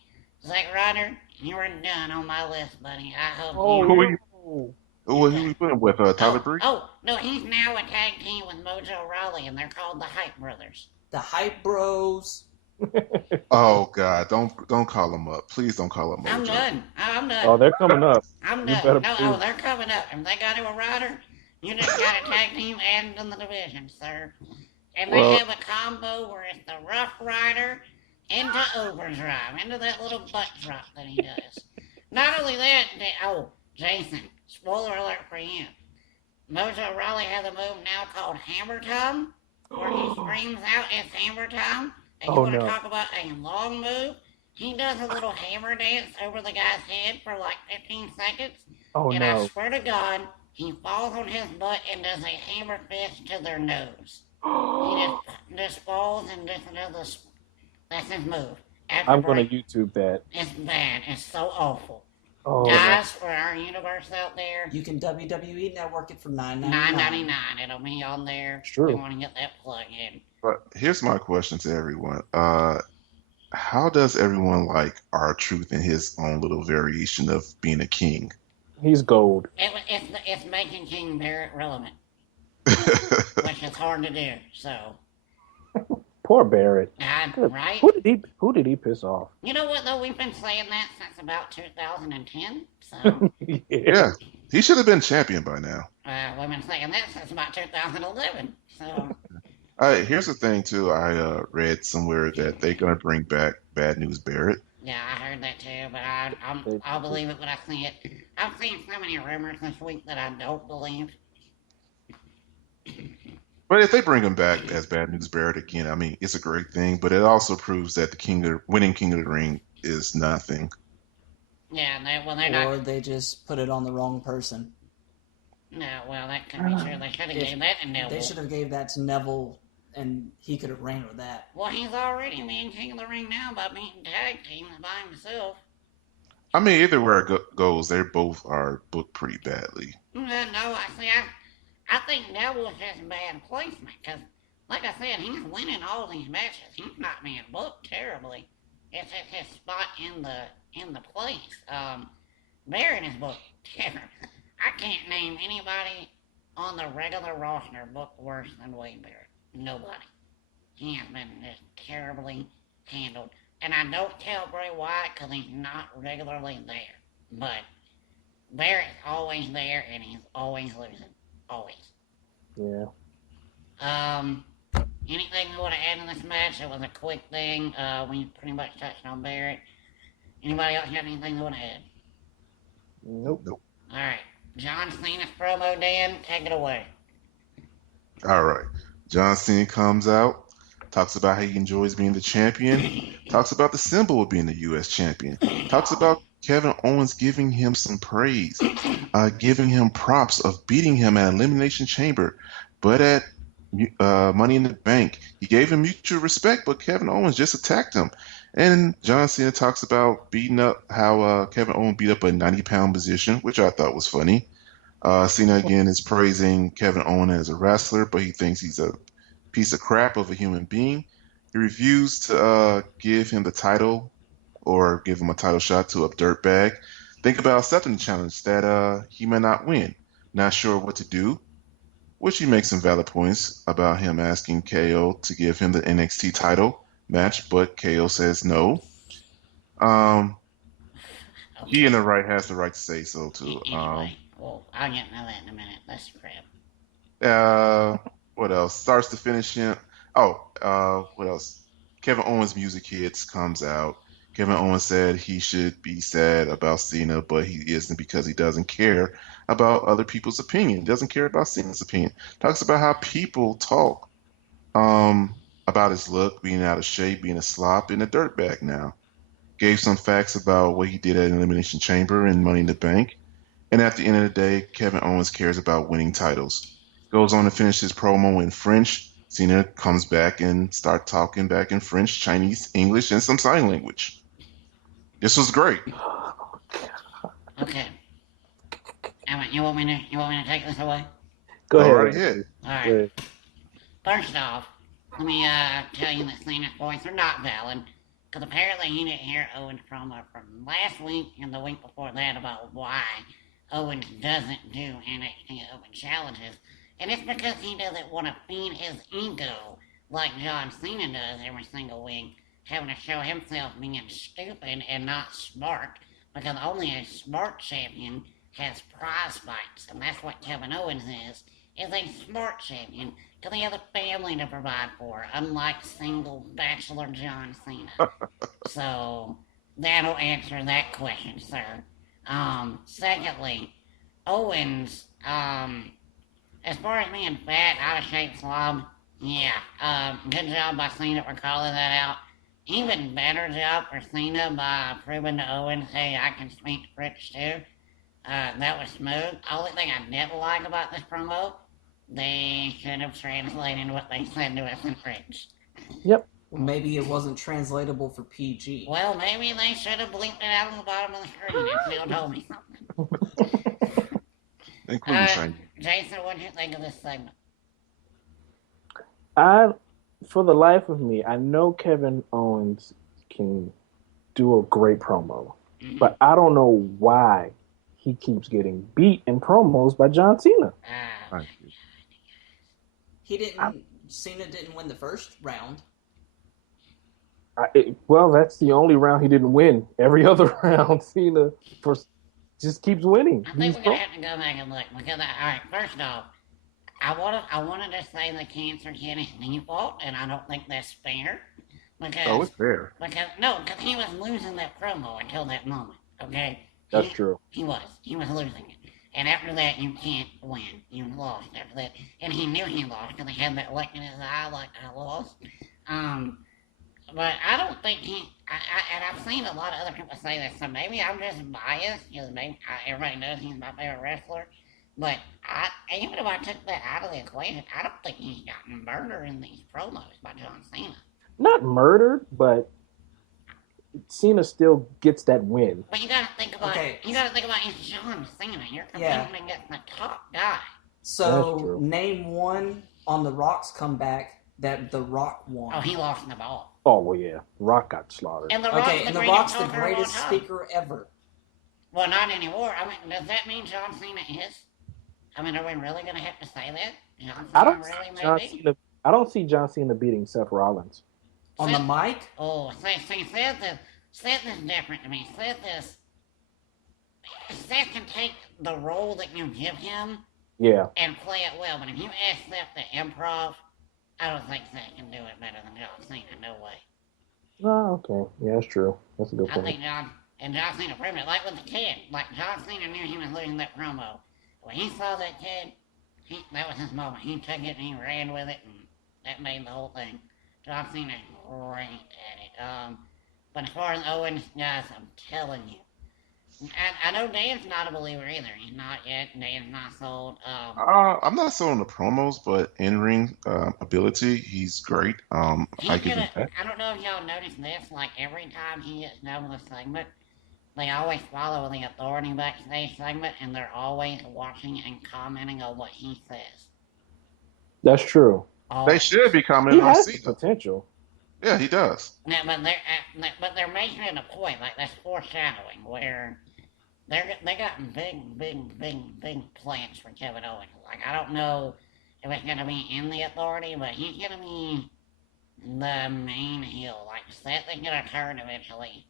Zack Ryder, you are done on my list, buddy. I hope Oh Who you. are you? no! Who are Yeah. you putting with? Tyler Breeze? No, he's now a tag team with Mojo Rawley, and they're called the Hype Brothers. The Hype Bros. Oh God! Don't call him up. Please don't call up I'm Mojo. done. I'm done. Oh, they're coming up. I'm You done. better No, believe. they're coming up. If they got to a rider, you just got a tag team added in the division, sir. And they Well, have a combo where it's the Rough Rider into Overdrive, into that little butt drop that he does. Not only that, Jason, spoiler alert for you. Mojo Rawley has a move now called Hammer Time, where he screams out it's Hammer Time. And you oh want to no! talk about a long move? He does a little hammer dance over the guy's head for like 15 seconds. Oh And I no! swear to God, he falls on his butt and does a hammer fist to their nose. He just falls and just does this. That's his move. After I'm gonna break, YouTube that. it's bad. It's so awful. Oh no! Guys, for our universe out there, You can WWE Network it for $9.99. $9.99. It'll be on there. It's true. We want to get that plug in. But here's my question to everyone. How does everyone like our Truth in his own little variation of being a king? He's gold. It's making King Barrett relevant, Well, which is hard to do. So, Poor Barrett. Good. right? Who did he piss off? You know what though? We've been saying that since about 2010. So, yeah, he should have been champion by now. we've been saying that since about 2011. So, Here's the thing too. I read somewhere that they're gonna bring back Bad News Barrett. yeah, I heard that too, but I'll believe it when I see it. I've seen so many rumors this week that I don't believe. But if they bring him back as Bad News Barrett again, I mean, it's a great thing. But it also proves that winning King of the Ring is nothing. Yeah, they're not. Or they just put it on the wrong person. No, well, that could be true. They should have gave that to Neville. They should have gave that to Neville, and he could have ran with that. Well, he's already being King of the Ring now by beating tag teams by himself. I mean, either where it goes, they both are booked pretty badly. No, I think Neville's just bad placement because, like I said, he's winning all these matches. He's not being booked terribly. It's just his spot in the place. Barrett is booked terribly. I can't name anybody on the regular roster booked worse than Wade Barrett. Nobody. He has been just terribly handled. And I don't tell Bray Wyatt because he's not regularly there. But Barrett's always there and he's always losing. Always. Yeah. Anything you want to add in this match? It was a quick thing. We pretty much touched on Barrett. Anybody else have anything they want to add? Nope. Nope. Alright. John Cena's promo, Dan. Take it away. All right. John Cena comes out, talks about how he enjoys being the champion, talks about the symbol of being the U.S. champion, talks about Kevin Owens giving him some praise, giving him props of beating him at Elimination Chamber, but at Money in the Bank, he gave him mutual respect, but Kevin Owens just attacked him. And John Cena talks about beating up how Kevin Owens beat up a 90-pound position, which I thought was funny. Cena again is praising Kevin Owens as a wrestler, but he thinks he's a piece of crap of a human being. He refused to give him the title or give him a title shot to a dirtbag. Think about accepting the challenge that he may not win. Not sure what to do, which he makes some valid points about him asking KO to give him the NXT title match, but KO says no. He in the right has the right to say so too. Anyway, well, I'll get into that in a minute. That's crap. What else? Starts to finish him. Oh, what else? Kevin Owens' music hits, comes out. Kevin Owens said he should be sad about Cena, but he isn't because he doesn't care about other people's opinion. He doesn't care about Cena's opinion. Talks about how people talk about his look, being out of shape, being a slop, and a dirtbag now. Gave some facts about what he did at Elimination Chamber and Money in the Bank. And at the end of the day, Kevin Owens cares about winning titles. Goes on to finish his promo in French. Cena comes back and start talking back in French, Chinese, English, and some sign language. This was great. Okay. You want me to take this away? Go ahead. Right ahead. All right. First off, let me tell you that Cena's points are not valid, because apparently he didn't hear Owen's promo from last week and the week before that about why Owens doesn't do NXT Open challenges, and it's because he doesn't want to feed his ego like John Cena does every single week, having to show himself being stupid and not smart, because only a smart champion has prize fights, and that's what Kevin Owens is a smart champion, because he has a family to provide for, unlike single bachelor John Cena. So, that'll answer that question, sir. Secondly, Owens, as far as being fat, out of shape slob, yeah, good job by Cena for calling that out. Even better job for Cena by proving to Owens, hey, I can speak French too. That was smooth. Only thing I didn't like about this promo, they should have translated what they said to us in French. Yep. Maybe it wasn't translatable for PG. Well, maybe they should have bleeped it out on the bottom of the screen and still told me something. Including China. Jason, what do you think of this segment? For the life of me, I know Kevin Owens can do a great promo, but I don't know why he keeps getting beat in promos by John Cena. Cena didn't win the first round. Well, that's the only round he didn't win. Every other round, Cena just keeps winning. I think we're gonna have to go back and look because, all right, first off, I wanted to say the cancer kid is default, and I don't think that's fair. Because, it's fair. Because he was losing that promo until that moment. Okay. That's true. He was losing it. And after that, you can't win. You lost after that. And he knew he lost because he had that look in his eye like, I lost. But I don't think and I've seen a lot of other people say this, so maybe I'm just biased, because everybody knows he's my favorite wrestler. But even if I took that out of the equation, I don't think he's gotten murdered in these promos by John Cena. Not murdered, but Cena still gets that win. But you gotta think about it's John Cena. You're competing against the top guy. So name one on The Rock's comeback that The Rock won. Oh, he lost the ball. Oh well, yeah. Rock got slaughtered. And The Rock's the greatest speaker ever. Well, not anymore. I mean, does that mean John Cena is? I mean, are we really gonna have to say that? I don't see John Cena beating Seth Rollins. On the mic? Oh, Seth is different to me. Seth can take the role that you give him and play it well. But if you ask Seth to improv, I don't think Seth can do it better than John Cena. No way. Oh, okay. Yeah, that's true. That's a good point. I think John Cena proved it. Like with the kid. Like, John Cena knew he was losing that promo. when he saw that kid, that was his moment. He took it and he ran with it, and that made the whole thing. John Cena is great at it. But as far as Owens, guys, I'm telling you. I know Dan's not a believer either. He's not yet. Dan's not sold. I'm not sold on the promos, but in-ring ability, he's great. I give him that. I don't know if y'all noticed this. Like every time he gets done with a segment, they always follow the Authority backstage segment, and they're always watching and commenting on what he says. That's true. They should be He commenting on has the Cena. potential. Yeah, he does. Yeah, but they're making it a point, like that's foreshadowing, where they got big plans for Kevin Owens. Like I don't know if it's gonna be in the Authority, but he's gonna be the main heel. Like Seth is gonna turn eventually,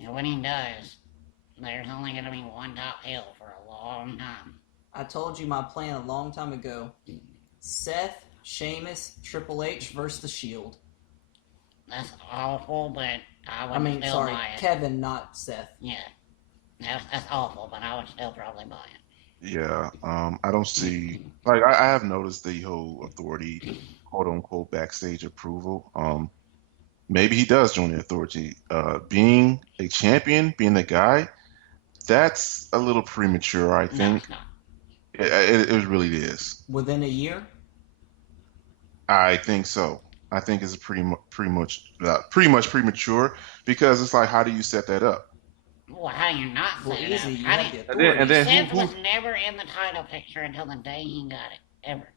and when he does, there's only gonna be one top heel for a long time. I told you my plan a long time ago. Seth, Sheamus, Triple H versus The Shield. That's awful, but I would still sorry, buy it. Kevin, not Seth. Yeah, that's awful, but I would still probably buy it. Yeah, I don't see I have noticed the whole Authority quote unquote backstage approval. Maybe he does join the Authority. Being a champion, being the guy, that's a little premature. I think No, it really is. Within a year? I think so. I think it's pretty much premature because it's like, how do you set that up? well, how do you not Well, set easy. it You up? have the And authority. then Seth was never in the title picture until the day he got it, ever.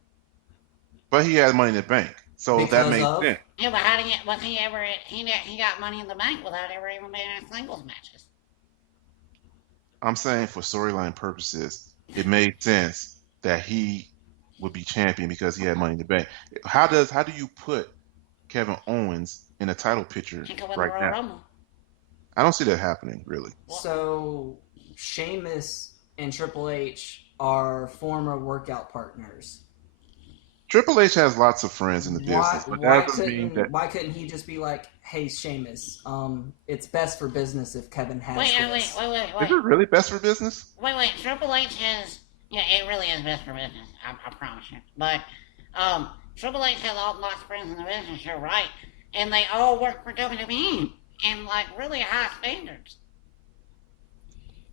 but he had Money in the Bank, so that Because makes of? sense. Yeah, but how do you, was he ever, he got Money in the Bank without ever even being in singles matches. I'm saying for storyline purposes, it made sense that he would be champion because he had Money in the Bank. How do you put Kevin Owens in a title picture He could win right the Royal now? Rumble. I don't see that happening, really. So, Sheamus and Triple H are former workout partners. Triple H has lots of friends in the business, but that doesn't mean that. Why couldn't he just be like, "Hey, Sheamus, it's best for business if Kevin has Wait, this." Is it really best for business? Wait, Triple H has, yeah, it really is best for business, I promise you. But, Triple H has lots of friends in the business, you're right. And they all work for WWE in, like, really high standards.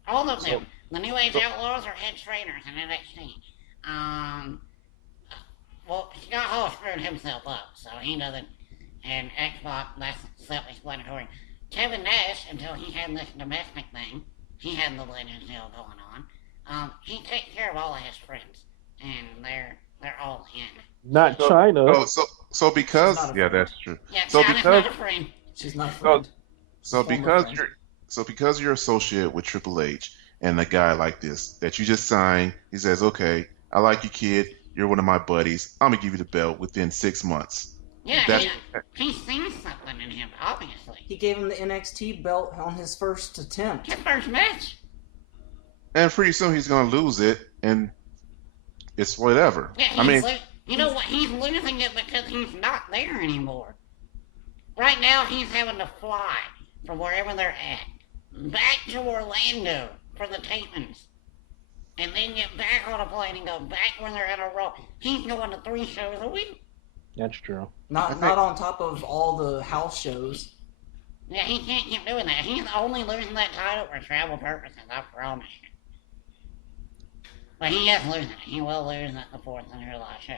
All of them. The New Age Outlaws are head trainers in NXT. Well, Scott Hall screwed himself up, so he doesn't. And Xbox, that's self-explanatory. Kevin Nash, until he had this domestic thing, he had the Legends deal going on. He takes care of all of his friends, and they're all in. Not China. So because She's not a yeah, friend. that's true. Yeah, So China's because- not a friend. She's not a friend. So Former because friend. you're associated with Triple H and a guy like this that you just signed, he says, "Okay, I like you, kid. You're one of my buddies. I'm gonna give you the belt within 6 months." Yeah, That's- he's seen something in him, obviously. He gave him the NXT belt on his first attempt. His first match. And pretty soon he's gonna lose it, and it's whatever. Yeah, I mean, you know what? He's losing it because he's not there anymore. Right now, he's having to fly from wherever they're at back to Orlando for the tapings, and then get back on a plane and go back when they're at a Raw. He's going to 3 shows a week. That's true. Not on top of all the house shows. Yeah, he can't keep doing that. He's only losing that title for travel purposes, I promise you. But he is losing it. He will lose at the 4th of July show.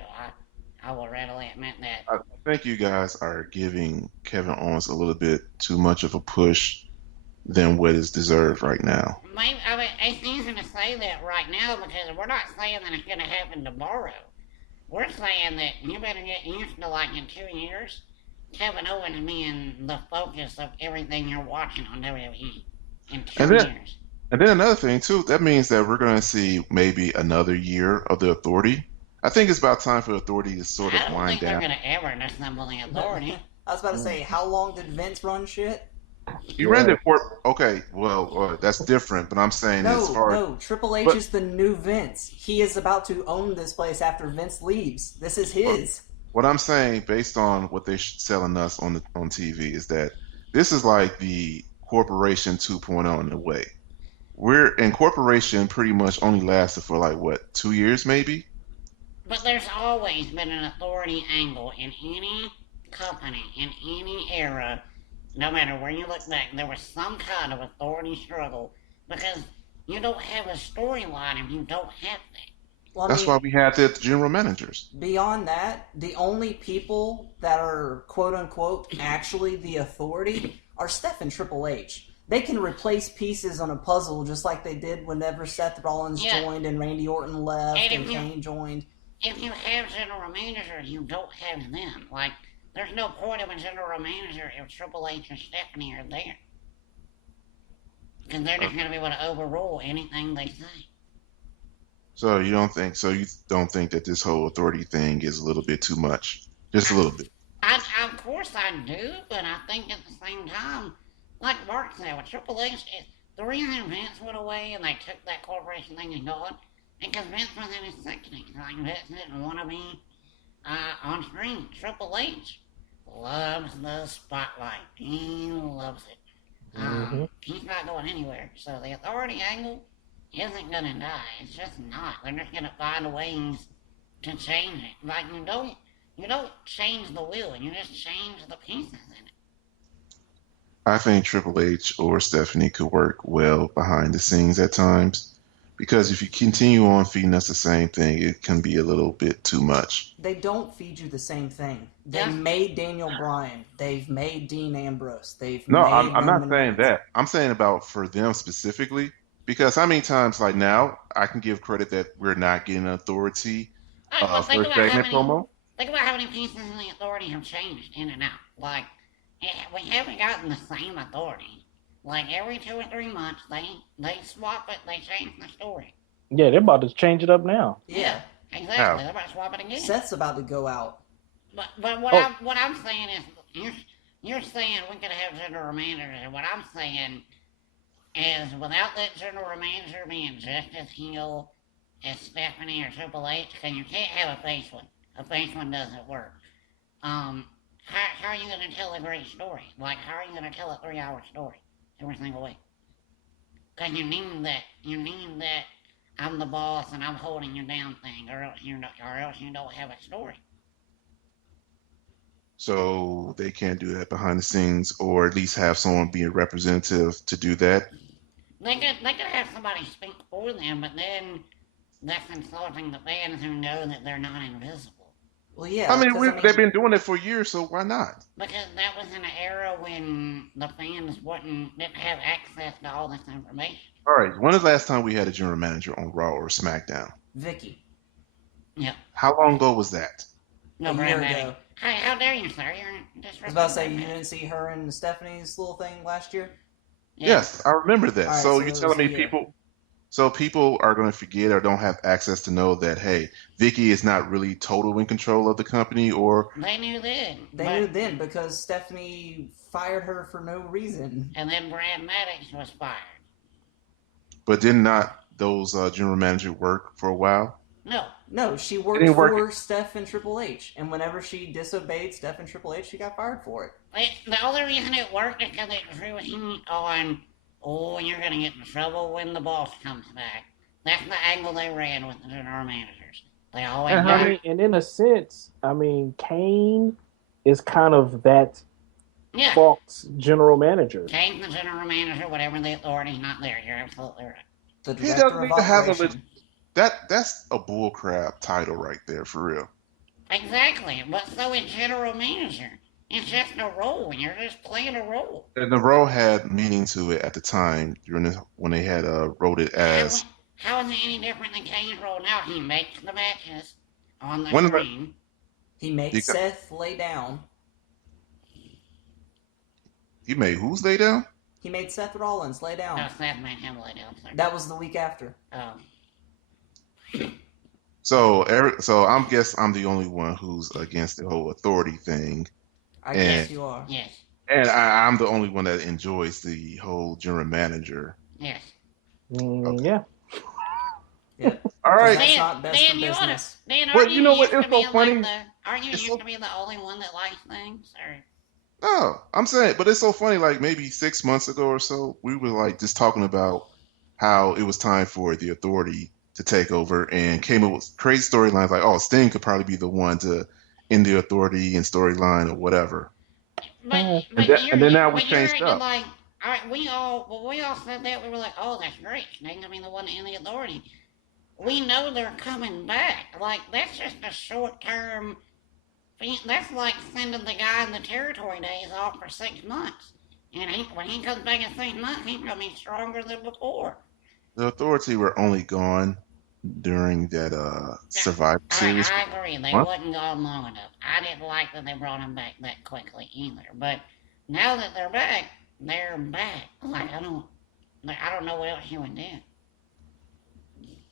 I will readily admit that. I think you guys are giving Kevin Owens a little bit too much of a push than what is deserved right now. Maybe, I mean, it's easy to say that right now because we're not saying that it's going to happen tomorrow. We're saying that you better get used to, like, in 2 years, Kevin Owens being the focus of everything you're watching on WWE. In 2 years. And then another thing, too, that means that we're going to see maybe another year of the Authority. I think it's about time for the Authority to sort of I don't wind think down. they're going to ever disassemble the Authority. I was about to say, how long did Vince run shit? You ran it for okay. Well, that's different. But I'm saying as far No, Triple H is the new Vince. He is about to own this place after Vince leaves. This is his. what I'm saying, based on what they're selling us on TV, is that this is like the Corporation 2.0 in a way. we're incorporation pretty much only lasted for like what 2 years maybe. But there's always been an authority angle in any company, in any era, no matter where you look back, there was some kind of authority struggle because you don't have a storyline if you don't have that. Well, I That's why mean, we had the general managers. beyond that, the only people that are quote unquote actually the authority are Steph and Triple H. They can replace pieces on a puzzle just like they did whenever Seth Rollins Yeah. joined and Randy Orton left And and if you Kane joined. if you have general managers, you don't have them. Like there's no point of a general manager if Triple H and Stephanie are there. Because they're just going to be able to overrule anything they say. So you don't think that this whole authority thing is a little bit too much, just a little bit. Of course I do, but I think at the same time, like Mark said, with Triple H, the reason Vince went away and they took that corporation thing and gone, because Vince was in his 60s. Like Vince didn't want to be on screen. Triple H loves the spotlight. He loves it. He's not going anywhere. So the authority angle isn't gonna die. It's just not. They're just gonna find ways to change it. Like you don't change the wheel, you just change the pieces in it. I think Triple H or Stephanie could work well behind the scenes at times because if you continue on feeding us the same thing, it can be a little bit too much. They don't feed you the same thing. They Yeah. made Daniel Bryan. They've made Dean Ambrose. They've No, made I'm not Roman saying Reigns. that. I'm saying about for them specifically because how many times like now I can give credit that we're not getting authority Well, first segment promo. think about how many pieces in the authority have changed in and out. Like we haven't gotten the same authority. Like every 2 or 3 months, they swap it, they change the story. Yeah, they're about to change it up now. Yeah. Exactly. How? They're about to swap it again. Seth's about to go out. But what I'm saying is you're saying we could have general managers, and what I'm saying is without that general manager being just as heel as Stephanie or Triple H, because you can't have a face one. A face one doesn't work. How are you going to tell a great story? Like, how are you going to tell a 3 hour story every single week? Because you need that I'm the boss and I'm holding you down thing, or else you don't have a story. So they can't do that behind the scenes, or at least have someone be a representative to do that. They could have somebody speak for them, but then that's insulting the fans who know that they're not invisible. Well, yeah. I mean, 'cause, they've been doing it for years, so why not? Because that was in an era when the fans didn't have access to all this information. All right, when was the last time we had a general manager on Raw or SmackDown? Vicky. Yep. How long ago was that? No, A year Brad Maddox. ago. Hey, how dare you, sir? You're I was about to say, disrespecting you Brad didn't see her and Stephanie's little thing last year? Yeah. Yes, I remember that. All right, so so you're it was telling a me year. people are going to forget or don't have access to know that hey, Vicky is not really total in control of the company, or They knew then. They knew then because Stephanie fired her for no reason. And then Brad Maddox was fired. but did not those general manager work for a while? No, she worked didn't work. for Steph and Triple H, and whenever she disobeyed Steph and Triple H, she got fired for it. The only reason it worked is because it drew heat on, oh, you're going to get in trouble when the boss comes back. That's the angle they ran with the general managers. They always And in a sense, I mean, Kane is kind of that yeah. Fox general manager. Kane's the general manager, whatever the authority's not there. You're absolutely right. The He director doesn't of need to have a operations. that's a bullcrap title right there for real. Exactly, but so is general manager. It's just a role. You're just playing a role. And the role had meaning to it at the time when they had wrote it as. How is it any different than Kane's role now? He makes the matches on the When- screen. He makes Seth lay down. He made who's lay down? He made Seth Rollins lay down. No, Seth made him lay down. Sir. That was the week after. Oh. So I'm I'm the only one who's against the whole authority thing, I guess you are. Yes. and I'm the only one that enjoys the whole general manager. Yes. Okay. Yeah. Yeah. All right. That's not best for you oughta, business. Dan, Well, aren't you know what? used to It's so being funny. Aren't you It's used so- to being the only one that likes things? Or No, I'm saying, but it's so funny. Like maybe 6 months ago or so, we were like just talking about how it was time for the Authority to take over and came up with crazy storylines like, oh, Sting could probably be the one to end the Authority and storyline or whatever. And then that was but you're changed acting up. like, all right, we all said that. We were like, oh, that's great. Sting gonna be the one in the Authority. We know they're coming back. Like, that's just a short term. That's like sending the guy in the territory days off for 6 months. And when he comes back in 6 months, he's gonna be stronger than before. The Authority were only gone during that Yeah, Survivor Series. I agree. They Month. wasn't gone long enough. I didn't like that they brought him back that quickly either. But now that they're back, they're back. Like I don't know what else you would do.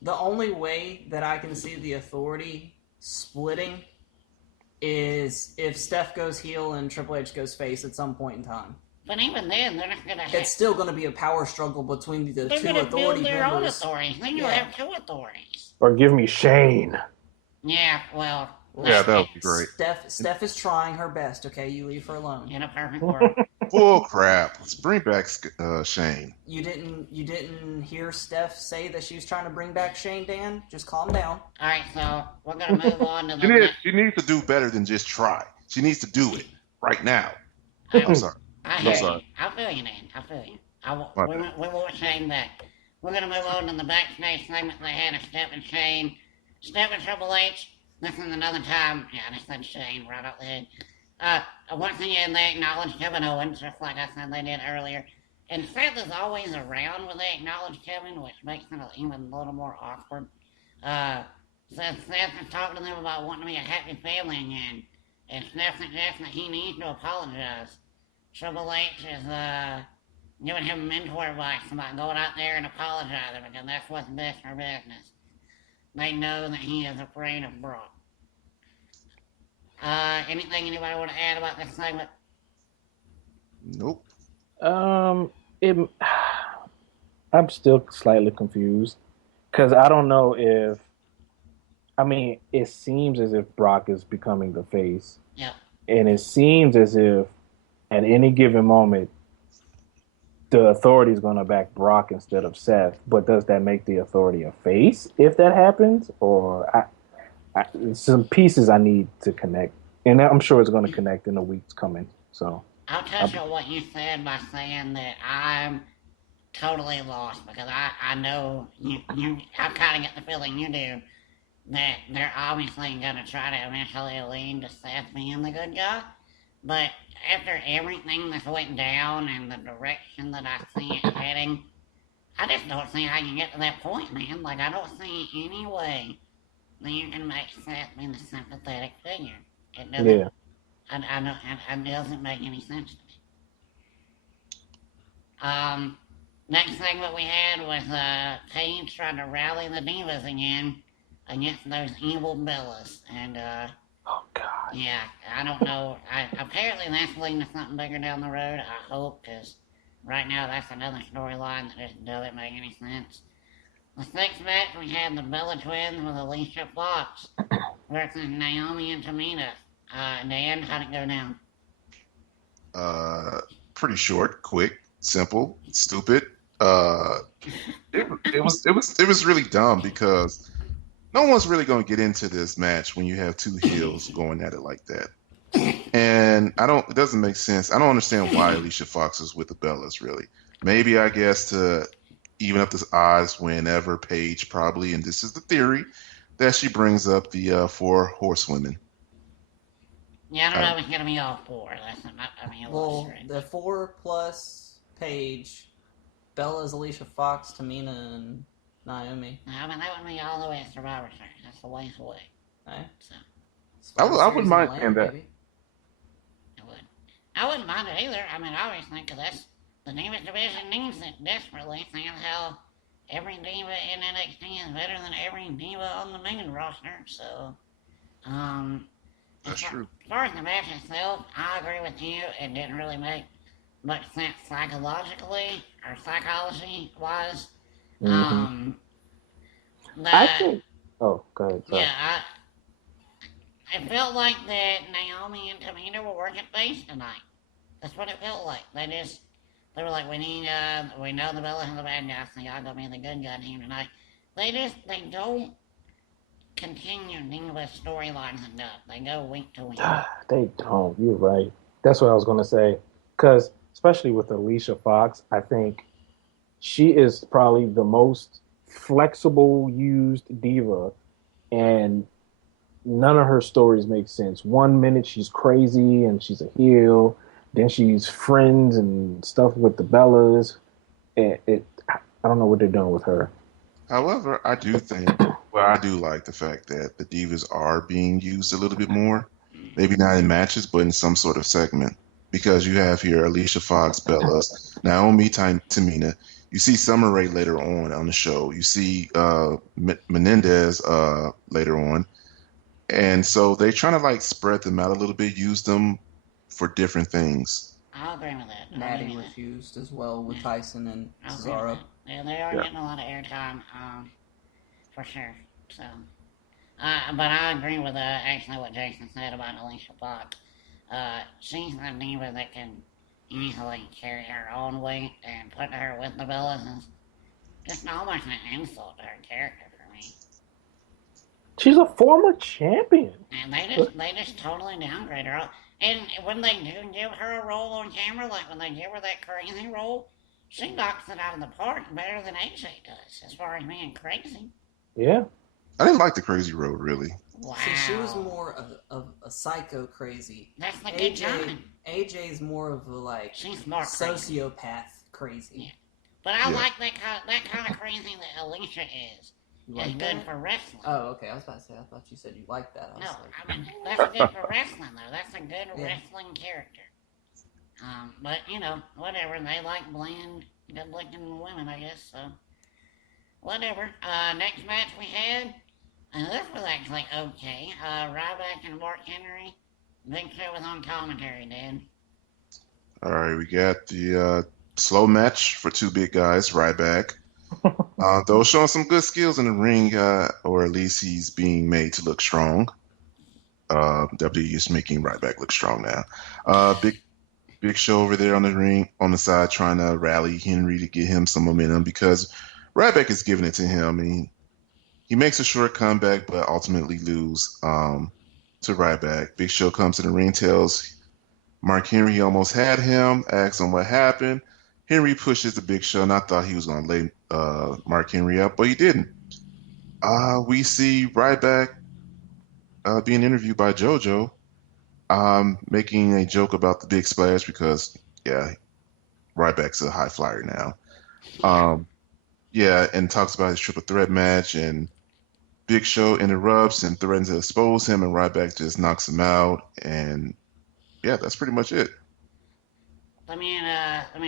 The only way that I can see the Authority splitting is if Steph goes heel and Triple H goes face at some point in time. But even then, they're not gonna. It's still going to be a power struggle between the They're two gonna Authority build their own members. authorities. Then you'll have two authorities. Or give me Shane. Yeah, well. Yeah, that would be great. Steph is trying her best. Okay, you leave her alone. In a perfect world. Bull crap. Let's bring back Shane. You didn't hear Steph say that she was trying to bring back Shane, Dan? Just calm down. All right, so we're gonna move on to the. She needs to do better than just try. She needs to do it right now. I'm I'm sorry. I'm sorry. I feel you, man. I feel you. We won't Shane back. We're gonna move on to the backstage segment they had of Steph and Shane. Steph and Triple H. This is another time. Yeah, I just said Shane right up the head. Once again, they acknowledge Kevin Owens, just like I said they did earlier. And Seth is always around when they acknowledge Kevin, which makes it even a little more awkward. Seth is talking to them about wanting to be a happy family again. And Steph suggests that he needs to apologize. Triple H is giving him mentor advice about going out there and apologizing because that's what's best for business. They know that he is afraid of Brock. Anything anybody want to add about this segment? Nope. I'm still slightly confused because I don't know if. I mean, it seems as if Brock is becoming the face. Yeah. And it seems as if at any given moment, the Authority is going to back Brock instead of Seth. But does that make the Authority a face if that happens? Or some pieces I need to connect. And I'm sure it's going to connect in the weeks coming. So I'll touch on what you said by saying that I'm totally lost because I know you I kind of get the feeling you do that they're obviously going to try to eventually lead to Seth being the good guy. But after everything that's went down and the direction that I see it heading, I just don't see how you can get to that point, man. Like, I don't see any way that you can make Seth be the sympathetic figure. It doesn't. yeah. I know it doesn't make any sense to me. Next segment we had was Paige trying to rally the divas again against those evil Bellas, and Oh God. yeah, I don't know. Apparently that's leading to something bigger down the road. I hope, because right now that's another storyline that just doesn't make any sense. The sixth match we had the Bella Twins with Alicia Fox versus Naomi and Tamina. Dan, how'd it go down? Pretty short, quick, simple, stupid. It was really dumb because no one's really going to get into this match when you have two heels going at it like that. And it doesn't make sense. I don't understand why Alicia Fox is with the Bellas, really. Maybe, I guess, to even up the odds whenever Paige probably, and this is the theory, that she brings up the 4 horsewomen. Yeah, I don't know if it's going to be all 4. That's not, Well, the 4 plus Paige, Bella's Alicia Fox, Tamina, and Naomi. No, that would be all the way at Survivor Series. That's the ways away. Right? So, I wouldn't mind saying that. I would. I wouldn't mind it either. Obviously, because that's the Divas division needs it desperately, seeing how every diva in NXT is better than every diva on the main roster. So, That's true. As far as the match itself, I agree with you. It didn't really make much sense psychologically or psychology-wise. Mm-hmm. I think. Oh, go ahead. Sorry. Yeah, it felt like that Naomi and Tamina were working face tonight. That's what it felt like. They were like, we know the Bellas and the bad guys, so y'all gonna be the good guy team tonight. They don't continue Diva storylines enough. They go week to week. They don't. You're right. That's what I was gonna say. Because especially with Alicia Fox, I think she is probably the most flexible used diva, and none of her stories make sense. One minute she's crazy and she's a heel, then she's friends and stuff with the Bellas. I don't know what they're doing with her. However, I do think, well, I do like the fact that the divas are being used a little bit more. Maybe not in matches, but in some sort of segment. Because you have here Alicia Fox, Bella, Naomi, Tamina. You see Summer Rae later on the show. You see Menendez later on. And so they're trying to like spread them out a little bit, use them for different things. I'll agree with that. Natty was used as well with Tyson and Cesaro. Yeah, they are getting a lot of airtime, for sure. So, but I agree with actually what Jason said about Alicia Fox. She's a diva that can easily carry her own weight, and put her with the Bellas is just almost an insult to her character for me. She's a former champion. And they just totally downgrade her. And when they do give her a role on camera, like when they give her that crazy role, she knocks it out of the park better than AJ does, as far as being crazy. Yeah. I didn't like the crazy road, really. Wow. See, she was more of a psycho crazy. That's the good time. AJ's more of a like she's smart sociopath crazy. Yeah. But I like that kind of crazy that Alicia is. It's good for wrestling. Oh, okay. I was about to say, I thought you said you liked that. I mean, that's good for wrestling, though. That's a good wrestling character. But, whatever. They like bland, good-looking women, I guess, so. Whatever. Next match we had, this was actually okay. Ryback and Mark Henry. Big Show was on commentary, Dan. All right, we got the slow match for two big guys, Ryback. Though showing some good skills in the ring, or at least he's being made to look strong. WWE is making Ryback look strong now. Big Show over there on the ring, on the side, trying to rally Henry to get him some momentum because Ryback is giving it to him. And he makes a short comeback, but ultimately lose to Ryback. Big Show comes to the ring, tells Mark Henry he almost had him, asks him what happened. Henry pushes the Big Show, and I thought he was going to lay Mark Henry up, but he didn't. We see Ryback being interviewed by JoJo, making a joke about the big splash because, Ryback's a high flyer now. And talks about his triple threat match, and Big Show interrupts and threatens to expose him, and Ryback just knocks him out, and that's pretty much it. Let me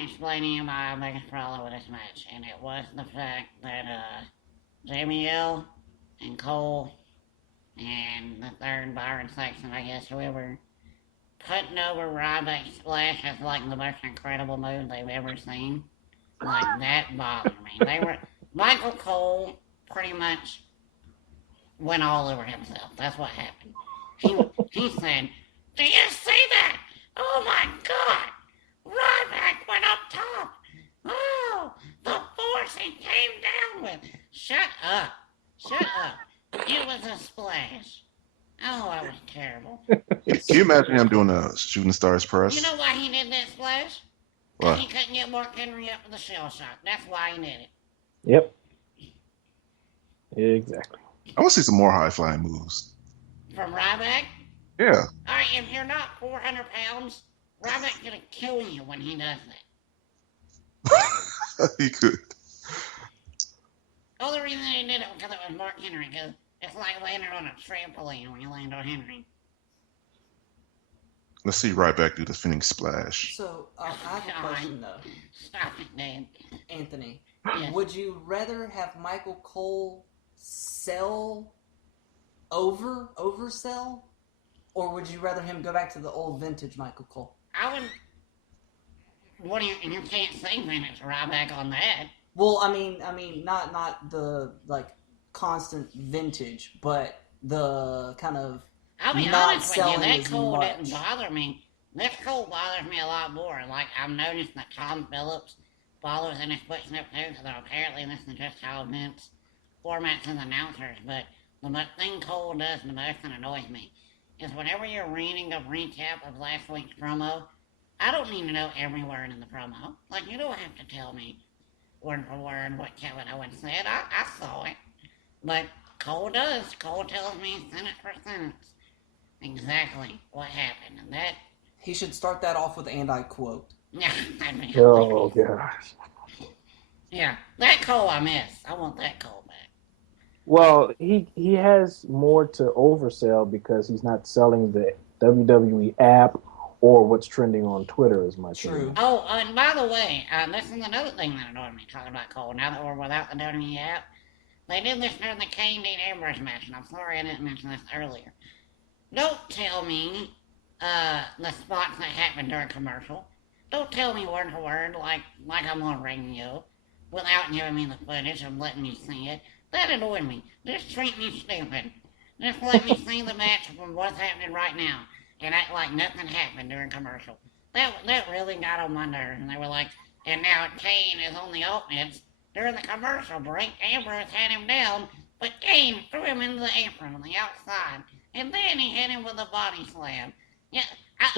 explain to you my biggest problem with this match, and it was the fact that JBL and Cole and the third Byron Saxon, I guess, whoever, putting over Ryback's splash as like the most incredible move they've ever seen. Like, that bothered me. Michael Cole pretty much went all over himself. That's what happened. He said, "Do you see that? Oh my God! Ryback went up top. Oh, the force he came down with. Shut up. It was a splash. Oh, that was terrible." Can you imagine him doing a shooting stars press? You know why he did that splash? Because he couldn't get Mark Henry up with the shell shot. That's why he did it. Yep. Exactly. I want to see some more high flying moves. From Ryback? Yeah. All right, if you're not 400 pounds, Ryback's gonna kill you when he does that. He could. The only reason he did it was because it was Mark Henry, because it's like landing on a trampoline when you land on Henry. Let's see Ryback do the spinning splash. So, I have a question, though. Stop it, Dan. Anthony, Yes. would you rather have Michael Cole sell oversell? Or would you rather him go back to the old vintage Michael Cole? I wouldn't. What do you can't say vintage Ryback on that. Well, I mean, not the like constant vintage, but the kind of I'll be not honest with you, selling that as Cole much. didn't bother me. This Cole bothers me a lot more. Like, I've noticed that Tom Phillips follows in his footsteps too, so apparently this is just how Vince formats his announcers. But the thing Cole does the most that annoys me is whenever you're reading a recap of last week's promo, I don't need to know every word in the promo. Like, you don't have to tell me word for word what Kevin Owens said. I saw it. But Cole does. Cole tells me sentence for sentence exactly what happened. And that, He should start that off with "and I quote." yeah, that'd be Oh hilarious. gosh. Yeah, that Cole I miss. I want that Cole back. Well, he has more to oversell because he's not selling the WWE app or what's trending on Twitter as much. True. anymore. Oh, and by the way, this is another thing that annoyed me talking about Cole. Now that we're without the WWE app, they did this during the Kane Dean Ambrose match, and I'm sorry I didn't mention this earlier. Don't tell me the spots that happened during commercial. Don't tell me word for word like I'm on radio without giving me the footage and letting me see it. That annoyed me. Just treat me stupid. Just let me see the match from what's happening right now and act like nothing happened during commercial. That really got on my nerves. And they were like, and now Kane is on the offense. During the commercial break, Ambrose had him down, but Kane threw him into the apron on the outside. And then he hit him with a body slam. Yeah,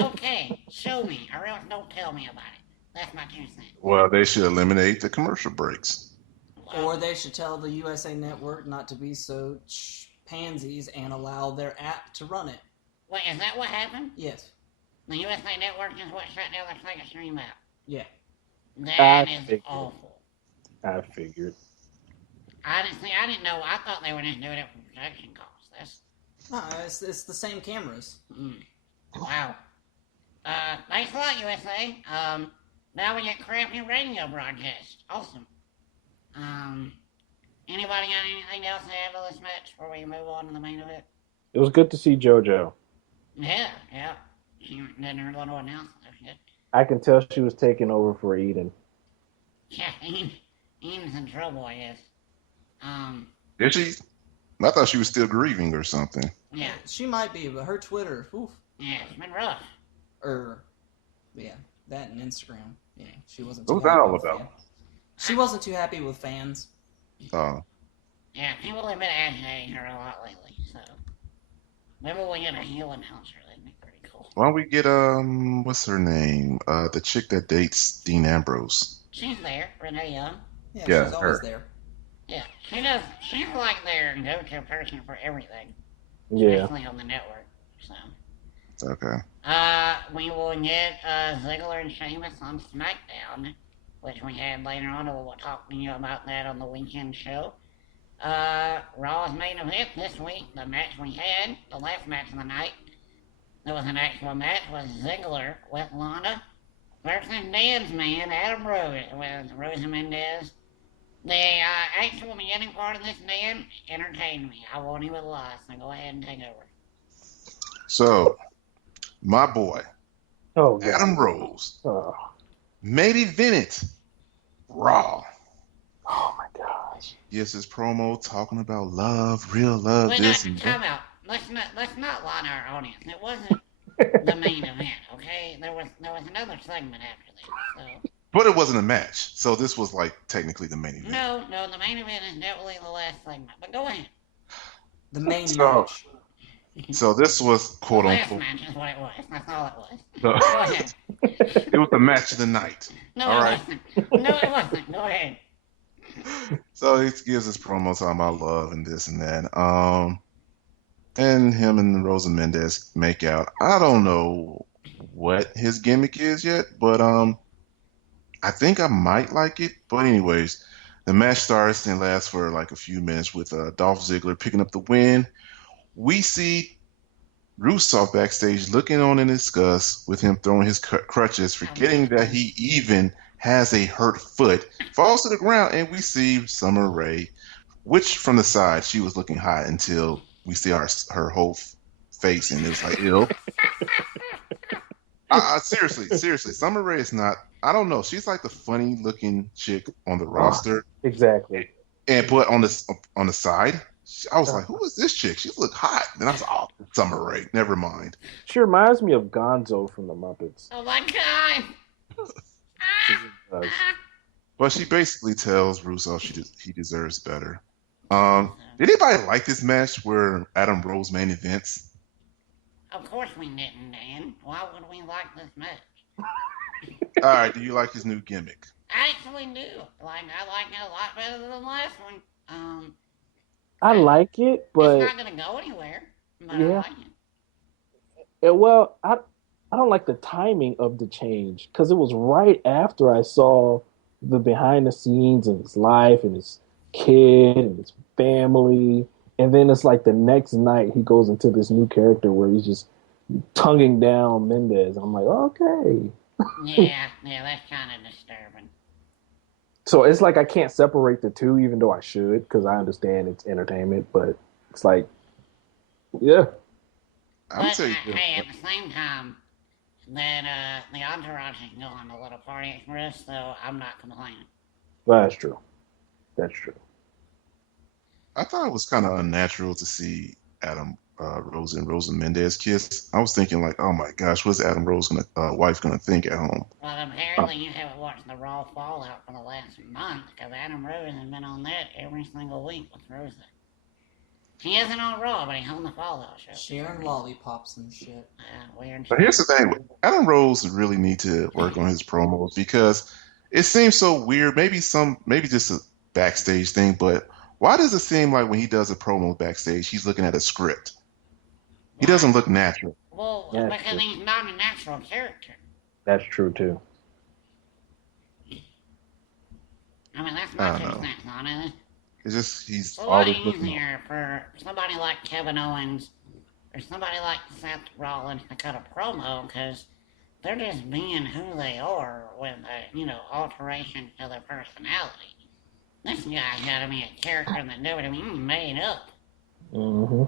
okay, show me, or else don't tell me about it. That's my 2 cents. Well, they should eliminate the commercial breaks. Or they should tell the USA Network not to be so pansies and allow their app to run it. Wait, is that what happened? Yes. The USA Network is what shut down their second stream app. Yeah. That is figured. awful. I figured. I didn't know. I thought they were just doing it for production costs. That's No, it's the same cameras. wow. Thanks a lot, USA. Now we get crappy radio broadcasts. Awesome. Anybody got anything else to add to this match before we move on to the main event? It was good to see JoJo. Yeah. She didn't really want to announce it. I can tell she was taking over for Eden. Yeah, Ian's in trouble, I guess. Did she? I thought she was still grieving or something. Yeah. She might be, but her Twitter, oof. Yeah, it's been rough. Yeah, that and Instagram. Yeah, she wasn't What too was that happy all with about? fans. She wasn't too happy with fans. Oh. Yeah, people have been agitating her a lot lately, so maybe we'll get a heel announcer. That'd be pretty cool. Why don't we get what's her name? The chick that dates Dean Ambrose. She's there, Renee Young. Yeah, Yeah, she's always her. there. Yeah, she does. She's like their go-to person for everything, Yeah. especially on the network. So, Okay. we will get Ziggler and Sheamus on SmackDown, which we had later on. We'll talk to you about that on the weekend show. Raw's main event this week, the match we had, the last match of the night, there was an actual match, was Ziggler with Lana versus Dan's man, Adam Rose, with Rosa Mendez. The actual beginning part of this, Dan, entertained me. I won't even lie, so go ahead and take over. So, my boy, Oh, God. Adam Rose, Oh. main event Raw. Oh my gosh. Gives his promo talking about love, real love, Wait, this no, and time that. out. Let's not lie to our audience. It wasn't the main event, okay? There was another segment after this. So But it wasn't a match, so this was like technically the main event. no, the main event is definitely the last segment. But go ahead. The main So- match. So this was quote The last unquote. match is what it was. That's all it was. the- Go ahead. it was the match of the night. No, All it right. wasn't. No, it wasn't. Go ahead. So he gives his promo talking about love and this and that. And him and Rosa Mendez make out. I don't know what his gimmick is yet, but I think I might like it. But anyways, the match starts and lasts for like a few minutes with Dolph Ziggler picking up the win. We see Rusev backstage looking on in disgust with him throwing his crutches, forgetting that he even has a hurt foot, falls to the ground, and we see Summer Rae, which from the side, she was looking hot until we see her whole face, and it was like, ew. Seriously, Summer Rae is not, I don't know, she's like the funny looking chick on the roster, Exactly. and put on the side, I was like, who is this chick? She looked hot. And I was like, oh, Summer Rae. Never mind. She reminds me of Gonzo from the Muppets. Oh my god! She really does. But she basically tells Rusev he deserves better. So, Did anybody like this match where Adam Rose main events? of course we didn't, Dan. Why would we like this match? All right, do you like his new gimmick? I actually do. Like, I like it a lot better than the last one. I like it, It's but not gonna go anywhere, but I yeah. like it. I don't like the timing of the change because it was right after I saw the behind the scenes of his life and his kid and his family, and then it's like the next night he goes into this new character where he's just tonguing down Mendez. I'm like, okay. Yeah, that's kind of disturbing. So it's like I can't separate the two, even though I should, because I understand it's entertainment. But it's like, yeah, I'm But tell you hey, at the same time, that the entourage is going a little party express, so I'm not complaining. that's true. That's true. I thought it was kind of unnatural to see Adam Rose and Rosa Mendez kiss. I was thinking like, oh my gosh, what's Adam Rose wife gonna think at home? Well, apparently you haven't watched the Raw Fallout for the last month, because Adam Rose has been on that every single week with Rosa. He isn't on Raw, but he's on the Fallout show. Sharing lollipops and shit. Weird. But here's the thing: Adam Rose really need to work on his promos because it seems so weird. Maybe just a backstage thing, but why does it seem like when he does a promo backstage, he's looking at a script? He doesn't look natural. Well, Yeah, because true. he's not a natural character. That's true too. I mean, that's I my don't 2 know. cents on it. It's just he's It's a lot always looking. easier for somebody like Kevin Owens or somebody like Seth Rollins to cut a promo because they're just being who they are with alteration to their personality. This guy's got to be a character that WWE made up. Mm-hmm.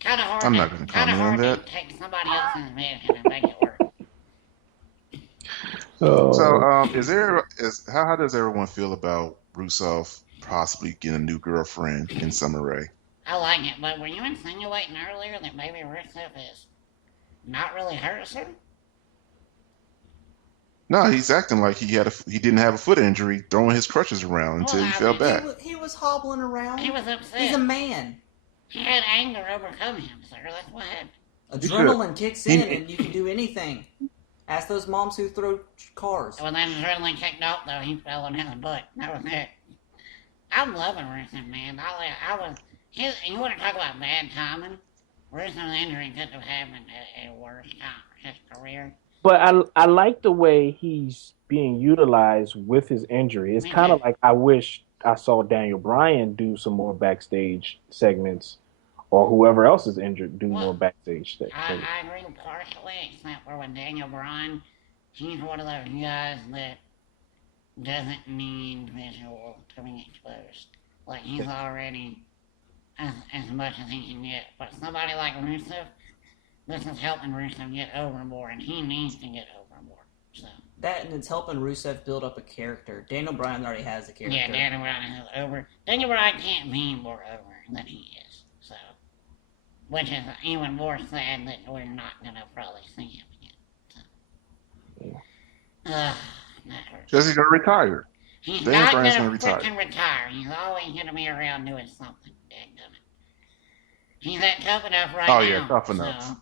Kind of hard. I'm not gonna Kind of comment on hard that. to take somebody else's vision and make it work. Oh, So, how does everyone feel about Rusev possibly getting a new girlfriend in Summer Rae? I like it, but were you insinuating earlier that maybe Rusev is not really hurt, sir? No, he's acting like he didn't have a foot injury, throwing his crutches around until Well, he I fell mean, back. He was hobbling around. He was upset. He's a man. He had anger overcome him, sir. That's what happened. Adrenaline kicks in and you can do anything. Ask those moms who throw cars. When that adrenaline kicked off, though, he fell on his butt. That was it. I'm loving Rusev, man. You want to talk about bad timing? Rusev's injury couldn't have happened at a worse time for his career. but I like the way he's being utilized with his injury. It's Me kind of too. like I wish I saw Daniel Bryan do some more backstage segments, or whoever else is injured do more backstage segments. I agree partially, except for with Daniel Bryan. He's one of those guys that doesn't need visual to be exposed. Like, he's already as much as he can get. But somebody like Rusev, this is helping Rusev get over more, and he needs to get over more. So, That and it's helping Rusev build up a character. Daniel Bryan already has a character. yeah, Daniel Bryan is over. Daniel Bryan can't be more over than he is. So, which is even more sad that we're not going to probably see him again. So, that hurts. Because he's gonna retire. He's Daniel not Bryan's gonna gonna retire. freaking retire. He's always gonna be around doing something. Dadgummit. He's that tough enough right now. Oh yeah, tough enough. So,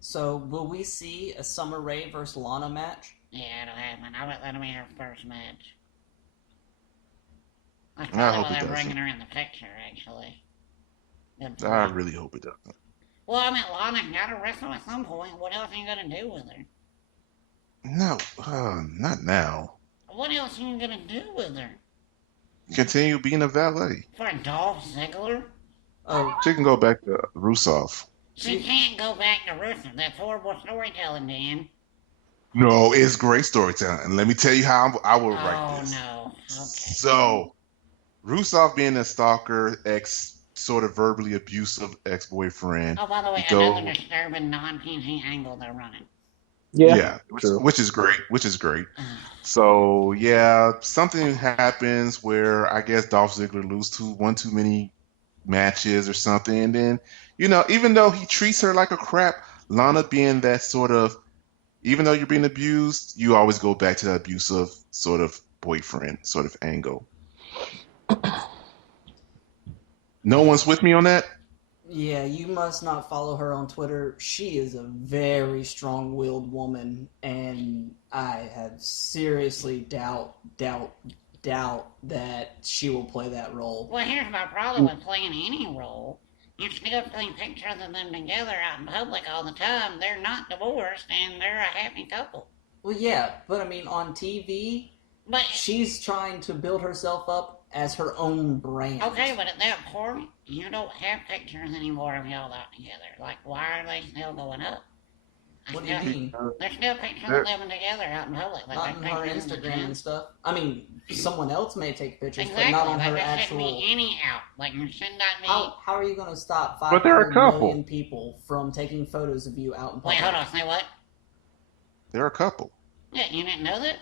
So, will we see a Summer Rae versus Lana match? yeah, it'll happen. I bet that'll be her first match. That's I probably hope why it they're doesn't. bringing her in the picture, actually. Good I point. really hope it doesn't. Well, I mean, Lana's got to wrestle at some point. What else are you gonna do with her? No, not now. What else are you gonna do with her? Continue being a valet. For Dolph Ziggler? Oh, She can go back to Rusev. She can't go back to Rusev. That's horrible storytelling, Dan. No, it's great storytelling. And let me tell you how I will write Oh this. no. Okay. So, Rusev being a stalker, sort of verbally abusive ex-boyfriend. Oh, by the way, Go- another disturbing non-PG angle they're running. Yeah, true. which is great. So yeah, something happens where I guess Dolph Ziggler loses one too many matches or something, and then even though he treats her like a crap, Lana being that sort of, even though you're being abused, you always go back to that abusive sort of boyfriend sort of angle. No one's with me on that. Yeah, you must not follow her on Twitter. She is a very strong-willed woman, and I have seriously doubt that she will play that role. Well, here's my problem with playing any role. You still see pictures of them together out in public all the time. They're not divorced, and they're a happy couple. Well, yeah, but I mean, on TV, But she's trying to build herself up as her own brand. okay, but at that point, you don't have pictures anymore of y'all out together. Like, why are they still going up? What do you mean? There's still pictures of them together out in public. Like Not on her pictures in the Instagram gym. and stuff. I mean, someone else may take pictures, Exactly. but not on Like her there actual. shouldn't be any out. Like there should not be. How are you going to stop But they're a 500 couple. million people from taking photos of you out in public? Wait, hold on. Say what? They're a couple. Yeah, you didn't know that?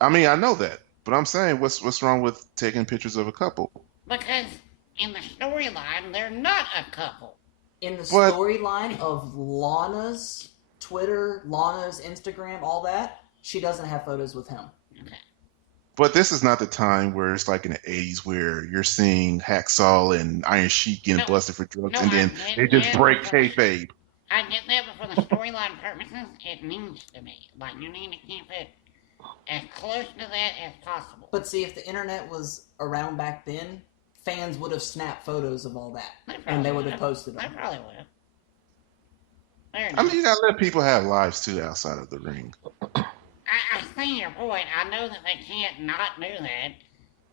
I mean, I know that, but I'm saying, what's wrong with taking pictures of a couple? Because in the storyline, they're not a couple. In the But- storyline of Lana's Twitter, Lana's Instagram, all that, she doesn't have photos with him. Okay. But this is not the time where it's like in the 80s where you're seeing Hacksaw and Iron Sheik getting No. busted for drugs, No, and then I they get just that, break but- kayfabe. I get that, but for the storyline purposes, it needs to be. Like, you need to keep it as close to that as possible. But see, if the internet was around back then, fans would have snapped photos of all that, and they would have posted They them. probably would have. Fair I enough. mean, you gotta let people have lives too outside of the ring. I see your point. I know that they can't not do that.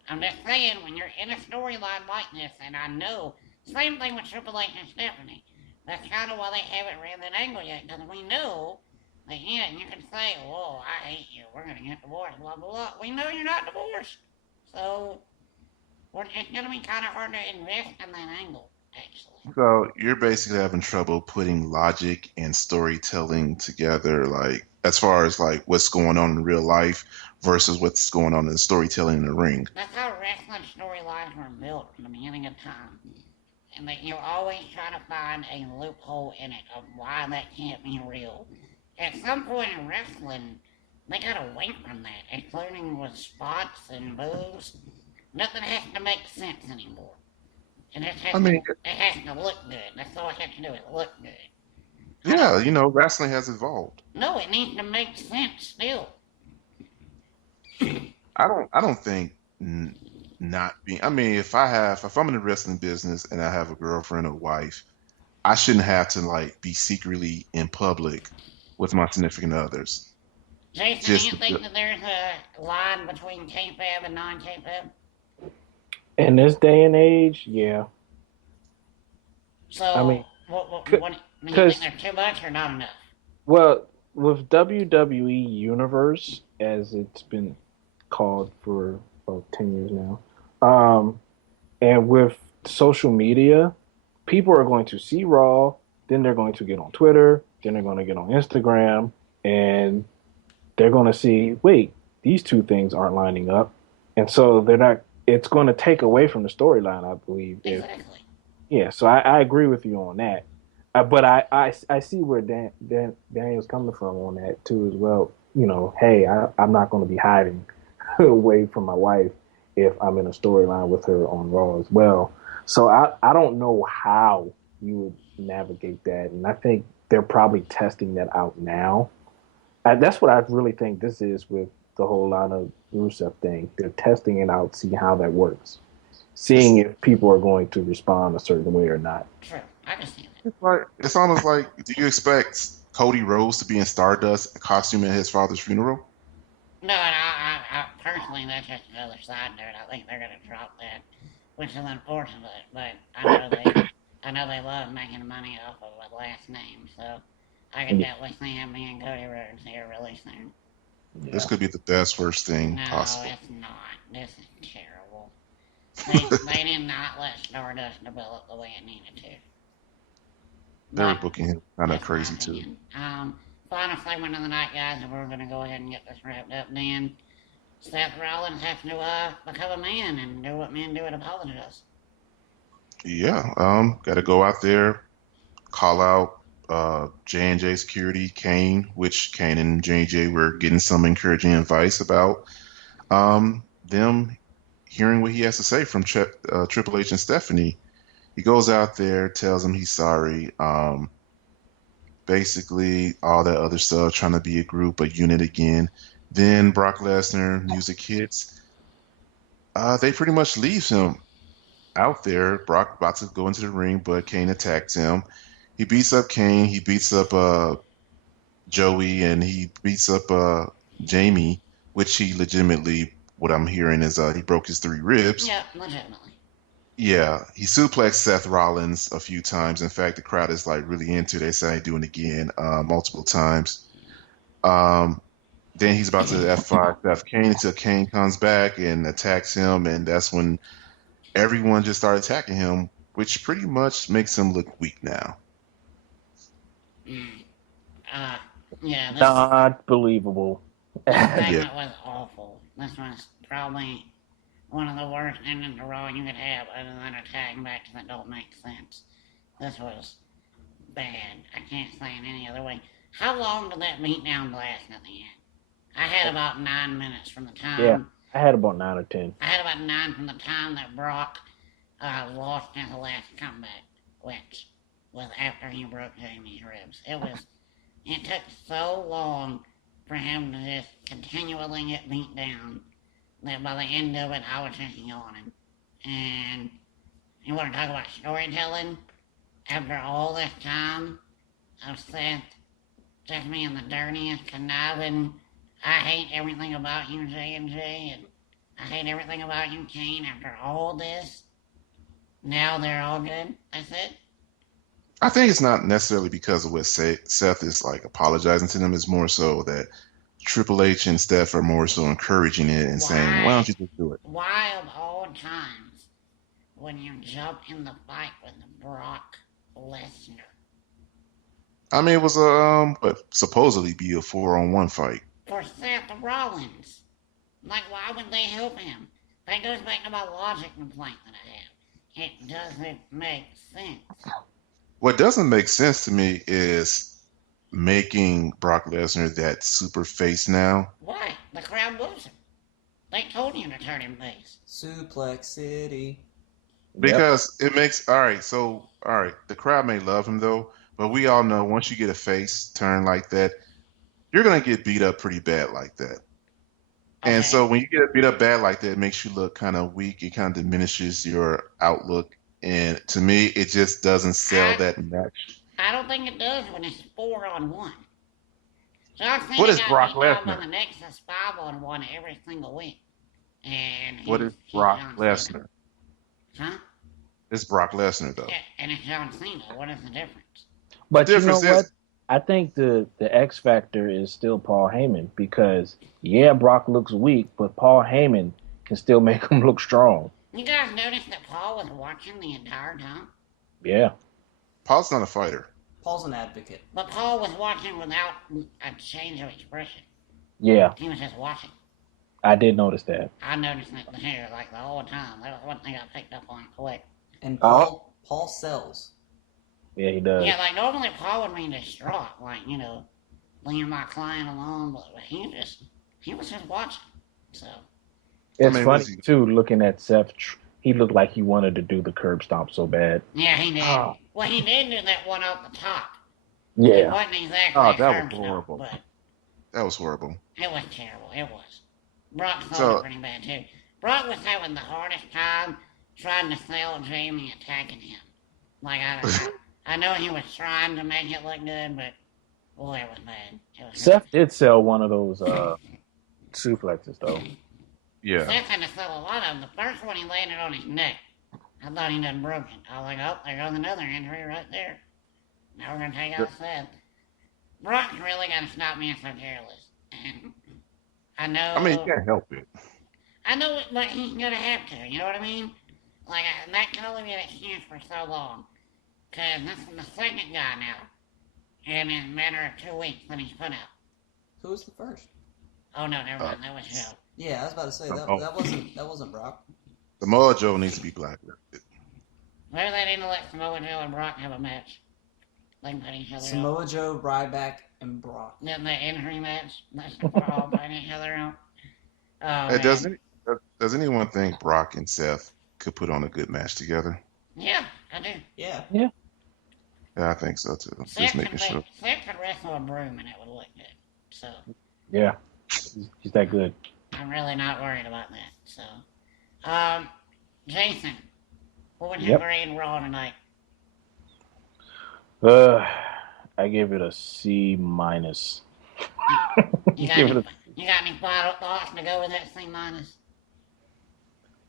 I'm just saying, when you're in a storyline like this, and I know, same thing with Triple H and Stephanie. That's kind of why they haven't ran that angle yet, because we know that, yeah, you can say, whoa, I hate you, we're going to get divorced, blah, blah, blah. We know you're not divorced. So, it's going to be kind of hard to invest in that angle, actually. So you're basically having trouble putting logic and storytelling together, like as far as like what's going on in real life versus what's going on in storytelling in the ring. That's how wrestling storylines were built from the beginning of time. And that you're always trying to find a loophole in it of why that can't be real. At some point in wrestling, they got away from that, including with spots and moves. Nothing has to make sense anymore. And it has, it has to look good. That's all it has to do, is look good. Yeah, wrestling has evolved. No, it needs to make sense still. I don't think not being. I mean, if I'm in the wrestling business and I have a girlfriend or wife, I shouldn't have to like be secretly in public with my significant others. Jason, do you think that there's a line between kayfabe and non-kayfabe? In this day and age, yeah. So, I mean, what do you think there's too much or not enough? Well, with WWE Universe, as it's been called for about 10 years now, and with social media, people are going to see Raw, then they're going to get on Twitter, then they're going to get on Instagram, and they're going to see, wait, these two things aren't lining up. And so they're not, it's going to take away from the storyline, I believe. Exactly. Yeah, so I agree with you on that. But I see where Daniel's coming from on that too as well. Hey, I'm not going to be hiding away from my wife if I'm in a storyline with her on Raw as well. So I don't know how you would navigate that. And I think they're probably testing that out now. That's what I really think this is with the whole Lana Rusev thing. They're testing it out, see how that works. Seeing if people are going to respond a certain way or not. True. I can see that. It's almost like, do you expect Cody Rhodes to be in Stardust costume at his father's funeral? No, and I personally, that's just another side note. I think they're going to drop that, which is unfortunate. But I know they love making money off of a last name, so I can definitely see him being Cody Rhodes here really soon. Yeah. This could be the best worst thing No, possible. it's not. This is terrible. They did not let Stardust develop the way it needed to. They were But booking him kind of that's my crazy too. opinion. Final segment of the night, guys, and we're going to go ahead and get this wrapped up. Then Seth Rollins has to become a man and do what men do and apologize. Yeah, got to go out there, call out J&J Security, Kane, which Kane and J&J were getting some encouraging advice about them hearing what he has to say from Triple H and Stephanie. He goes out there, tells them he's sorry. Basically, all that other stuff, trying to be a group, a unit again. Then Brock Lesnar, music hits. They pretty much leave him out there. Brock about to go into the ring, but Kane attacks him. He beats up Kane. He beats up Joey, and he beats up Jamie, which he legitimately, what I'm hearing is he broke his 3 ribs. Yeah, legitimately. Yeah, he suplexed Seth Rollins a few times. In fact, the crowd is like really into it. They say he's doing it again multiple times. Then he's about to F5 Seth Kane until Kane comes back and attacks him, and that's when everyone just started attacking him, which pretty much makes him look weak now. Uh, yeah, Not believable. this segment was awful. This was probably one of the worst endings to Raw you could have other than a tag match that don't make sense. This was bad. I can't say it any other way. How long did that beatdown last at the end? I had about 9 minutes from the time. Yeah, I had about 9 or 10. I had about 9 from the time that Brock lost in the last comeback, which was after he broke Jamie's ribs. It took so long for him to just continually get beat down that by the end of it, I was just yawning. And you want to talk about storytelling? After all this time of Seth just being the dirtiest, conniving, I hate everything about you, J&J, and I hate everything about you, Kane, after all this. Now they're all good. That's it. I think it's not necessarily because of what Seth is like apologizing to them. It's more so that Triple H and Steph are more so encouraging it and saying, "Why don't you just do it?" Why of all times when you jump in the fight with Brock Lesnar? I mean, it was a what supposedly be a 4-on-1 fight. For Seth Rollins. Like, why would they help him? That goes back to my logic complaint that I have. It doesn't make sense. What doesn't make sense to me is making Brock Lesnar that super face now. Why? The crowd loves him. They told him to turn him face. Suplex City. Because it makes all right. So all right, the crowd may love him though, but we all know once you get a face turn like that, you're gonna get beat up pretty bad like that. Okay. And so when you get beat up bad like that, it makes you look kind of weak. It kind of diminishes your outlook. And to me, it just doesn't sell that match. I don't think it does when it's 4-on-1. John Cena What is got Brock beat down by Lesnar? the Nexus 5-on-1 every single week. And What is Brock Lesnar? Huh? It's Brock Lesnar though. Yeah, and it's John Cena. What is the difference? But The you know difference what? is I think the X factor is still Paul Heyman because yeah, Brock looks weak, but Paul Heyman can still make him look strong. You guys noticed that Paul was watching the entire time? Yeah. Paul's not a fighter. Paul's an advocate. But Paul was watching without a change of expression. Yeah, He was just watching. I did notice that. I noticed it here like the whole time. That was one thing I picked up on quick. And Paul sells. Yeah, he does. Yeah, like normally Paul would be distraught, like, leaving my client alone, but he was just watching. So It's funny too, looking at Seth. He looked like he wanted to do the curb stomp so bad. yeah, he did. Oh. Well, he did do that one off the top. Yeah. It wasn't exactly a that curb was horrible. stomp, but That was horrible. it was terrible. It was. Brock thought it pretty bad too. Brock was having the hardest time trying to sell Jamie attacking him. Like I know he was trying to make it look good, but boy, it was bad. Seth did sell one of those suplexes though. Yeah. Seth had to sell a lot of them. The first one he landed on his neck. I thought he done broken. I was like, oh, there goes another injury right there. Now we're gonna take out Seth. Brock's really gotta stop being so careless. And I know. I mean, you can't help it. I know it, but he's gonna have to. You know what I mean? Like that can only be an excuse for so long. Cause this is the second guy now, and in a matter of 2 weeks that he's put out. Who was the first? Oh no, never mind. That was Joe. Yeah, I was about to say that wasn't Brock. Samoa Joe needs to be blacklisted. Maybe they need to let Samoa Joe and Brock have a match. They can put each other Samoa Joe, Ryback, and Brock. Then the injury match. Let's all put each other out. Oh, Hey, man. does anyone think Brock and Seth could put on a good match together? Yeah, I do. Yeah. Yeah. Yeah, I think so too. Just making sure. Seth could wrestle a broom and it would look good. So. Yeah. He's that good. I'm really not worried about that. So. Jason, what would you grade Raw tonight? I give it a C minus. You got any final thoughts to go with that C minus?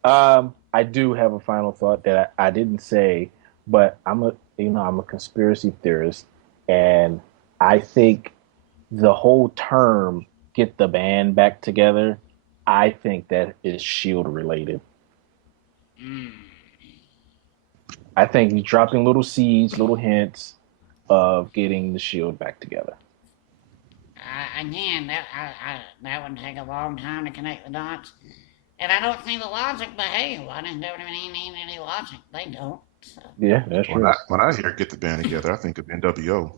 I do have a final thought that I didn't say, but I'm a conspiracy theorist, and I think the whole term "get the band back together," I think that is Shield related. I think he's dropping little seeds, little hints of getting the Shield back together. Again, that would take a long time to connect the dots. And I don't see the logic, but hey, why does WWE need any logic? They don't. So. Yeah, that's true. When I hear "get the band together," I think of NWO.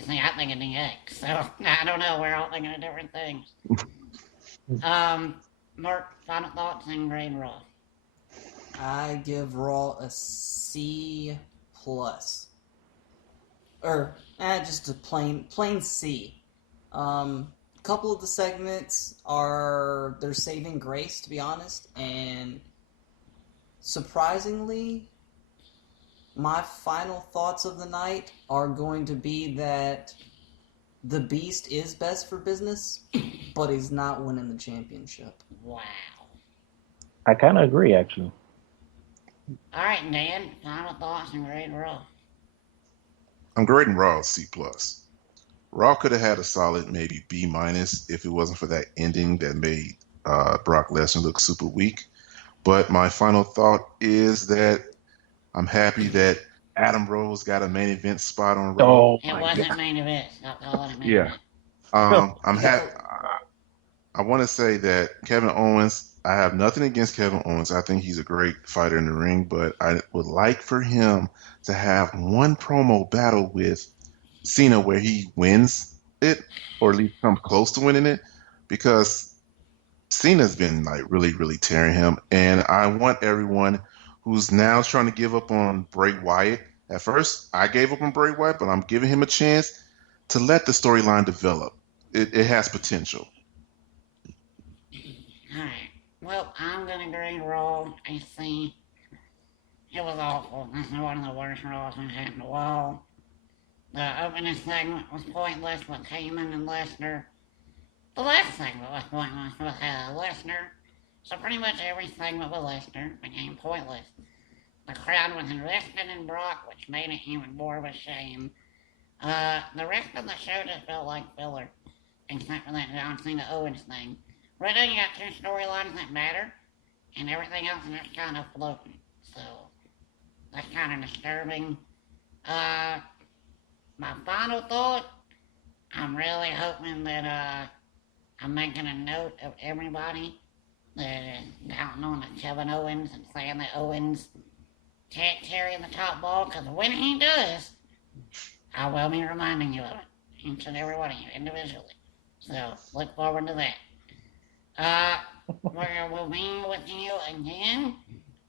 See, I think of DX, so I don't know. We're all thinking of different things. Mark, final thoughts and grade Raw. I give Raw a C plus. Or just a plain C. A couple of the segments they're saving grace, to be honest, and surprisingly, my final thoughts of the night are going to be that the Beast is best for business, but he's not winning the championship. Wow. I kind of agree, actually. All right, Dan, final thoughts and grade Raw. I'm grading Raw C plus. Raw could have had a solid maybe B minus if it wasn't for that ending that made Brock Lesnar look super weak. But my final thought is that I'm happy that Adam Rose got a main event spot on Raw. Oh, it wasn't main event. Stop calling it main Yeah. event. I'm happy. I want to say that Kevin Owens, I have nothing against Kevin Owens. I think he's a great fighter in the ring, but I would like for him to have one promo battle with Cena where he wins it, or at least comes close to winning it, because Cena's been like really, really tearing him. And I want everyone who's now trying to give up on Bray Wyatt. At first, I gave up on Bray Wyatt, but I'm giving him a chance to let the storyline develop. It has potential. Alright. Well, I'm gonna grade Raw a C. It was awful. This is one of the worst Raws I've had in a while. The opening segment was pointless with Heyman and Lesnar. The last segment was pointless with Lesnar. So pretty much every segment with Lesnar became pointless. The crowd was invested in Brock, which made it even more of a shame. The rest of the show just felt like filler, except for that John Cena Owens thing. Right now you got two storylines that matter, and everything else is just kind of floating. So, that's kind of disturbing. My final thought, I'm really hoping that, I'm making a note of everybody that is counting on the Kevin Owens and saying that Owens can't carry the top ball, because when he does, I will be reminding you of it, each and every one of you, individually. So, look forward to that. We'll be with you again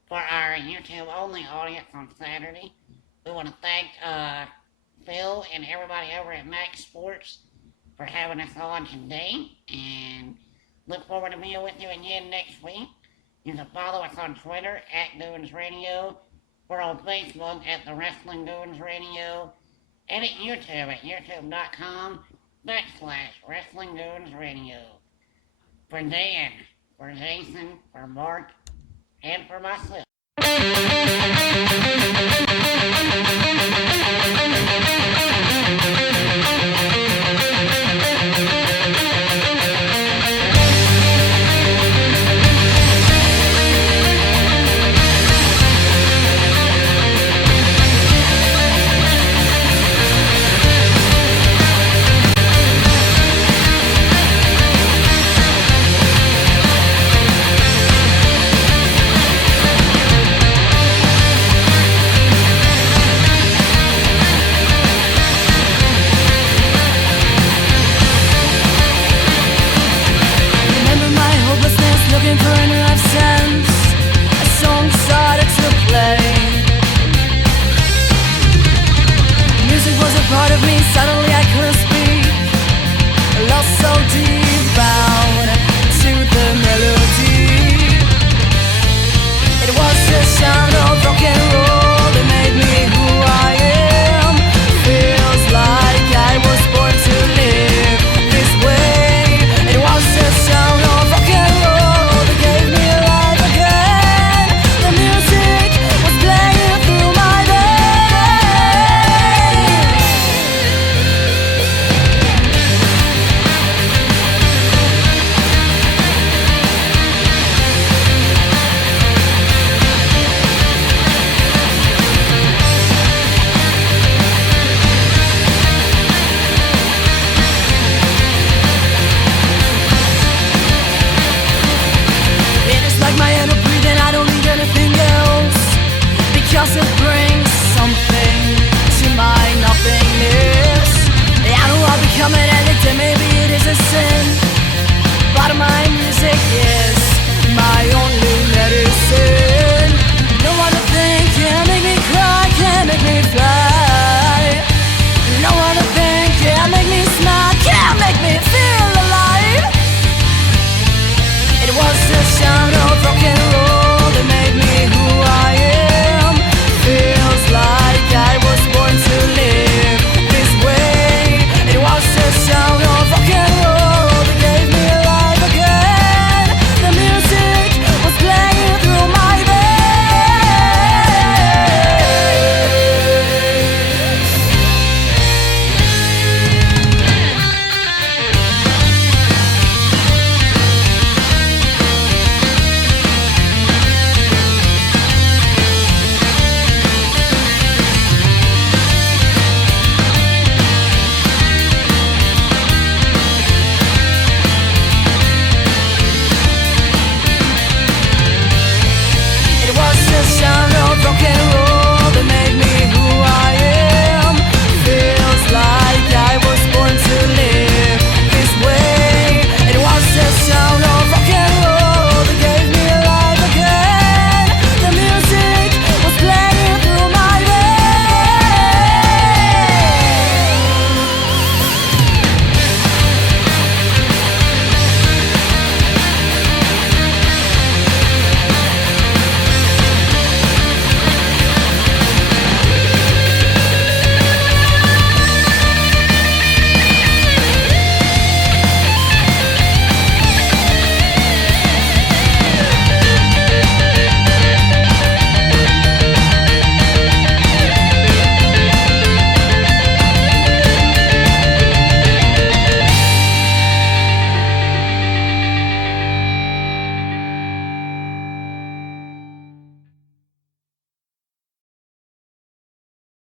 for our YouTube-only audience on Saturday. We want to thank Phil and everybody over at Max Sports for having us on today, and look forward to being with you again next week. You can follow us on Twitter at Goons Radio. We're on Facebook at The Wrestling Goons Radio, and at YouTube at youtube.com/Wrestling Goons Radio. For Dan, for Jason, for Mark, and for myself.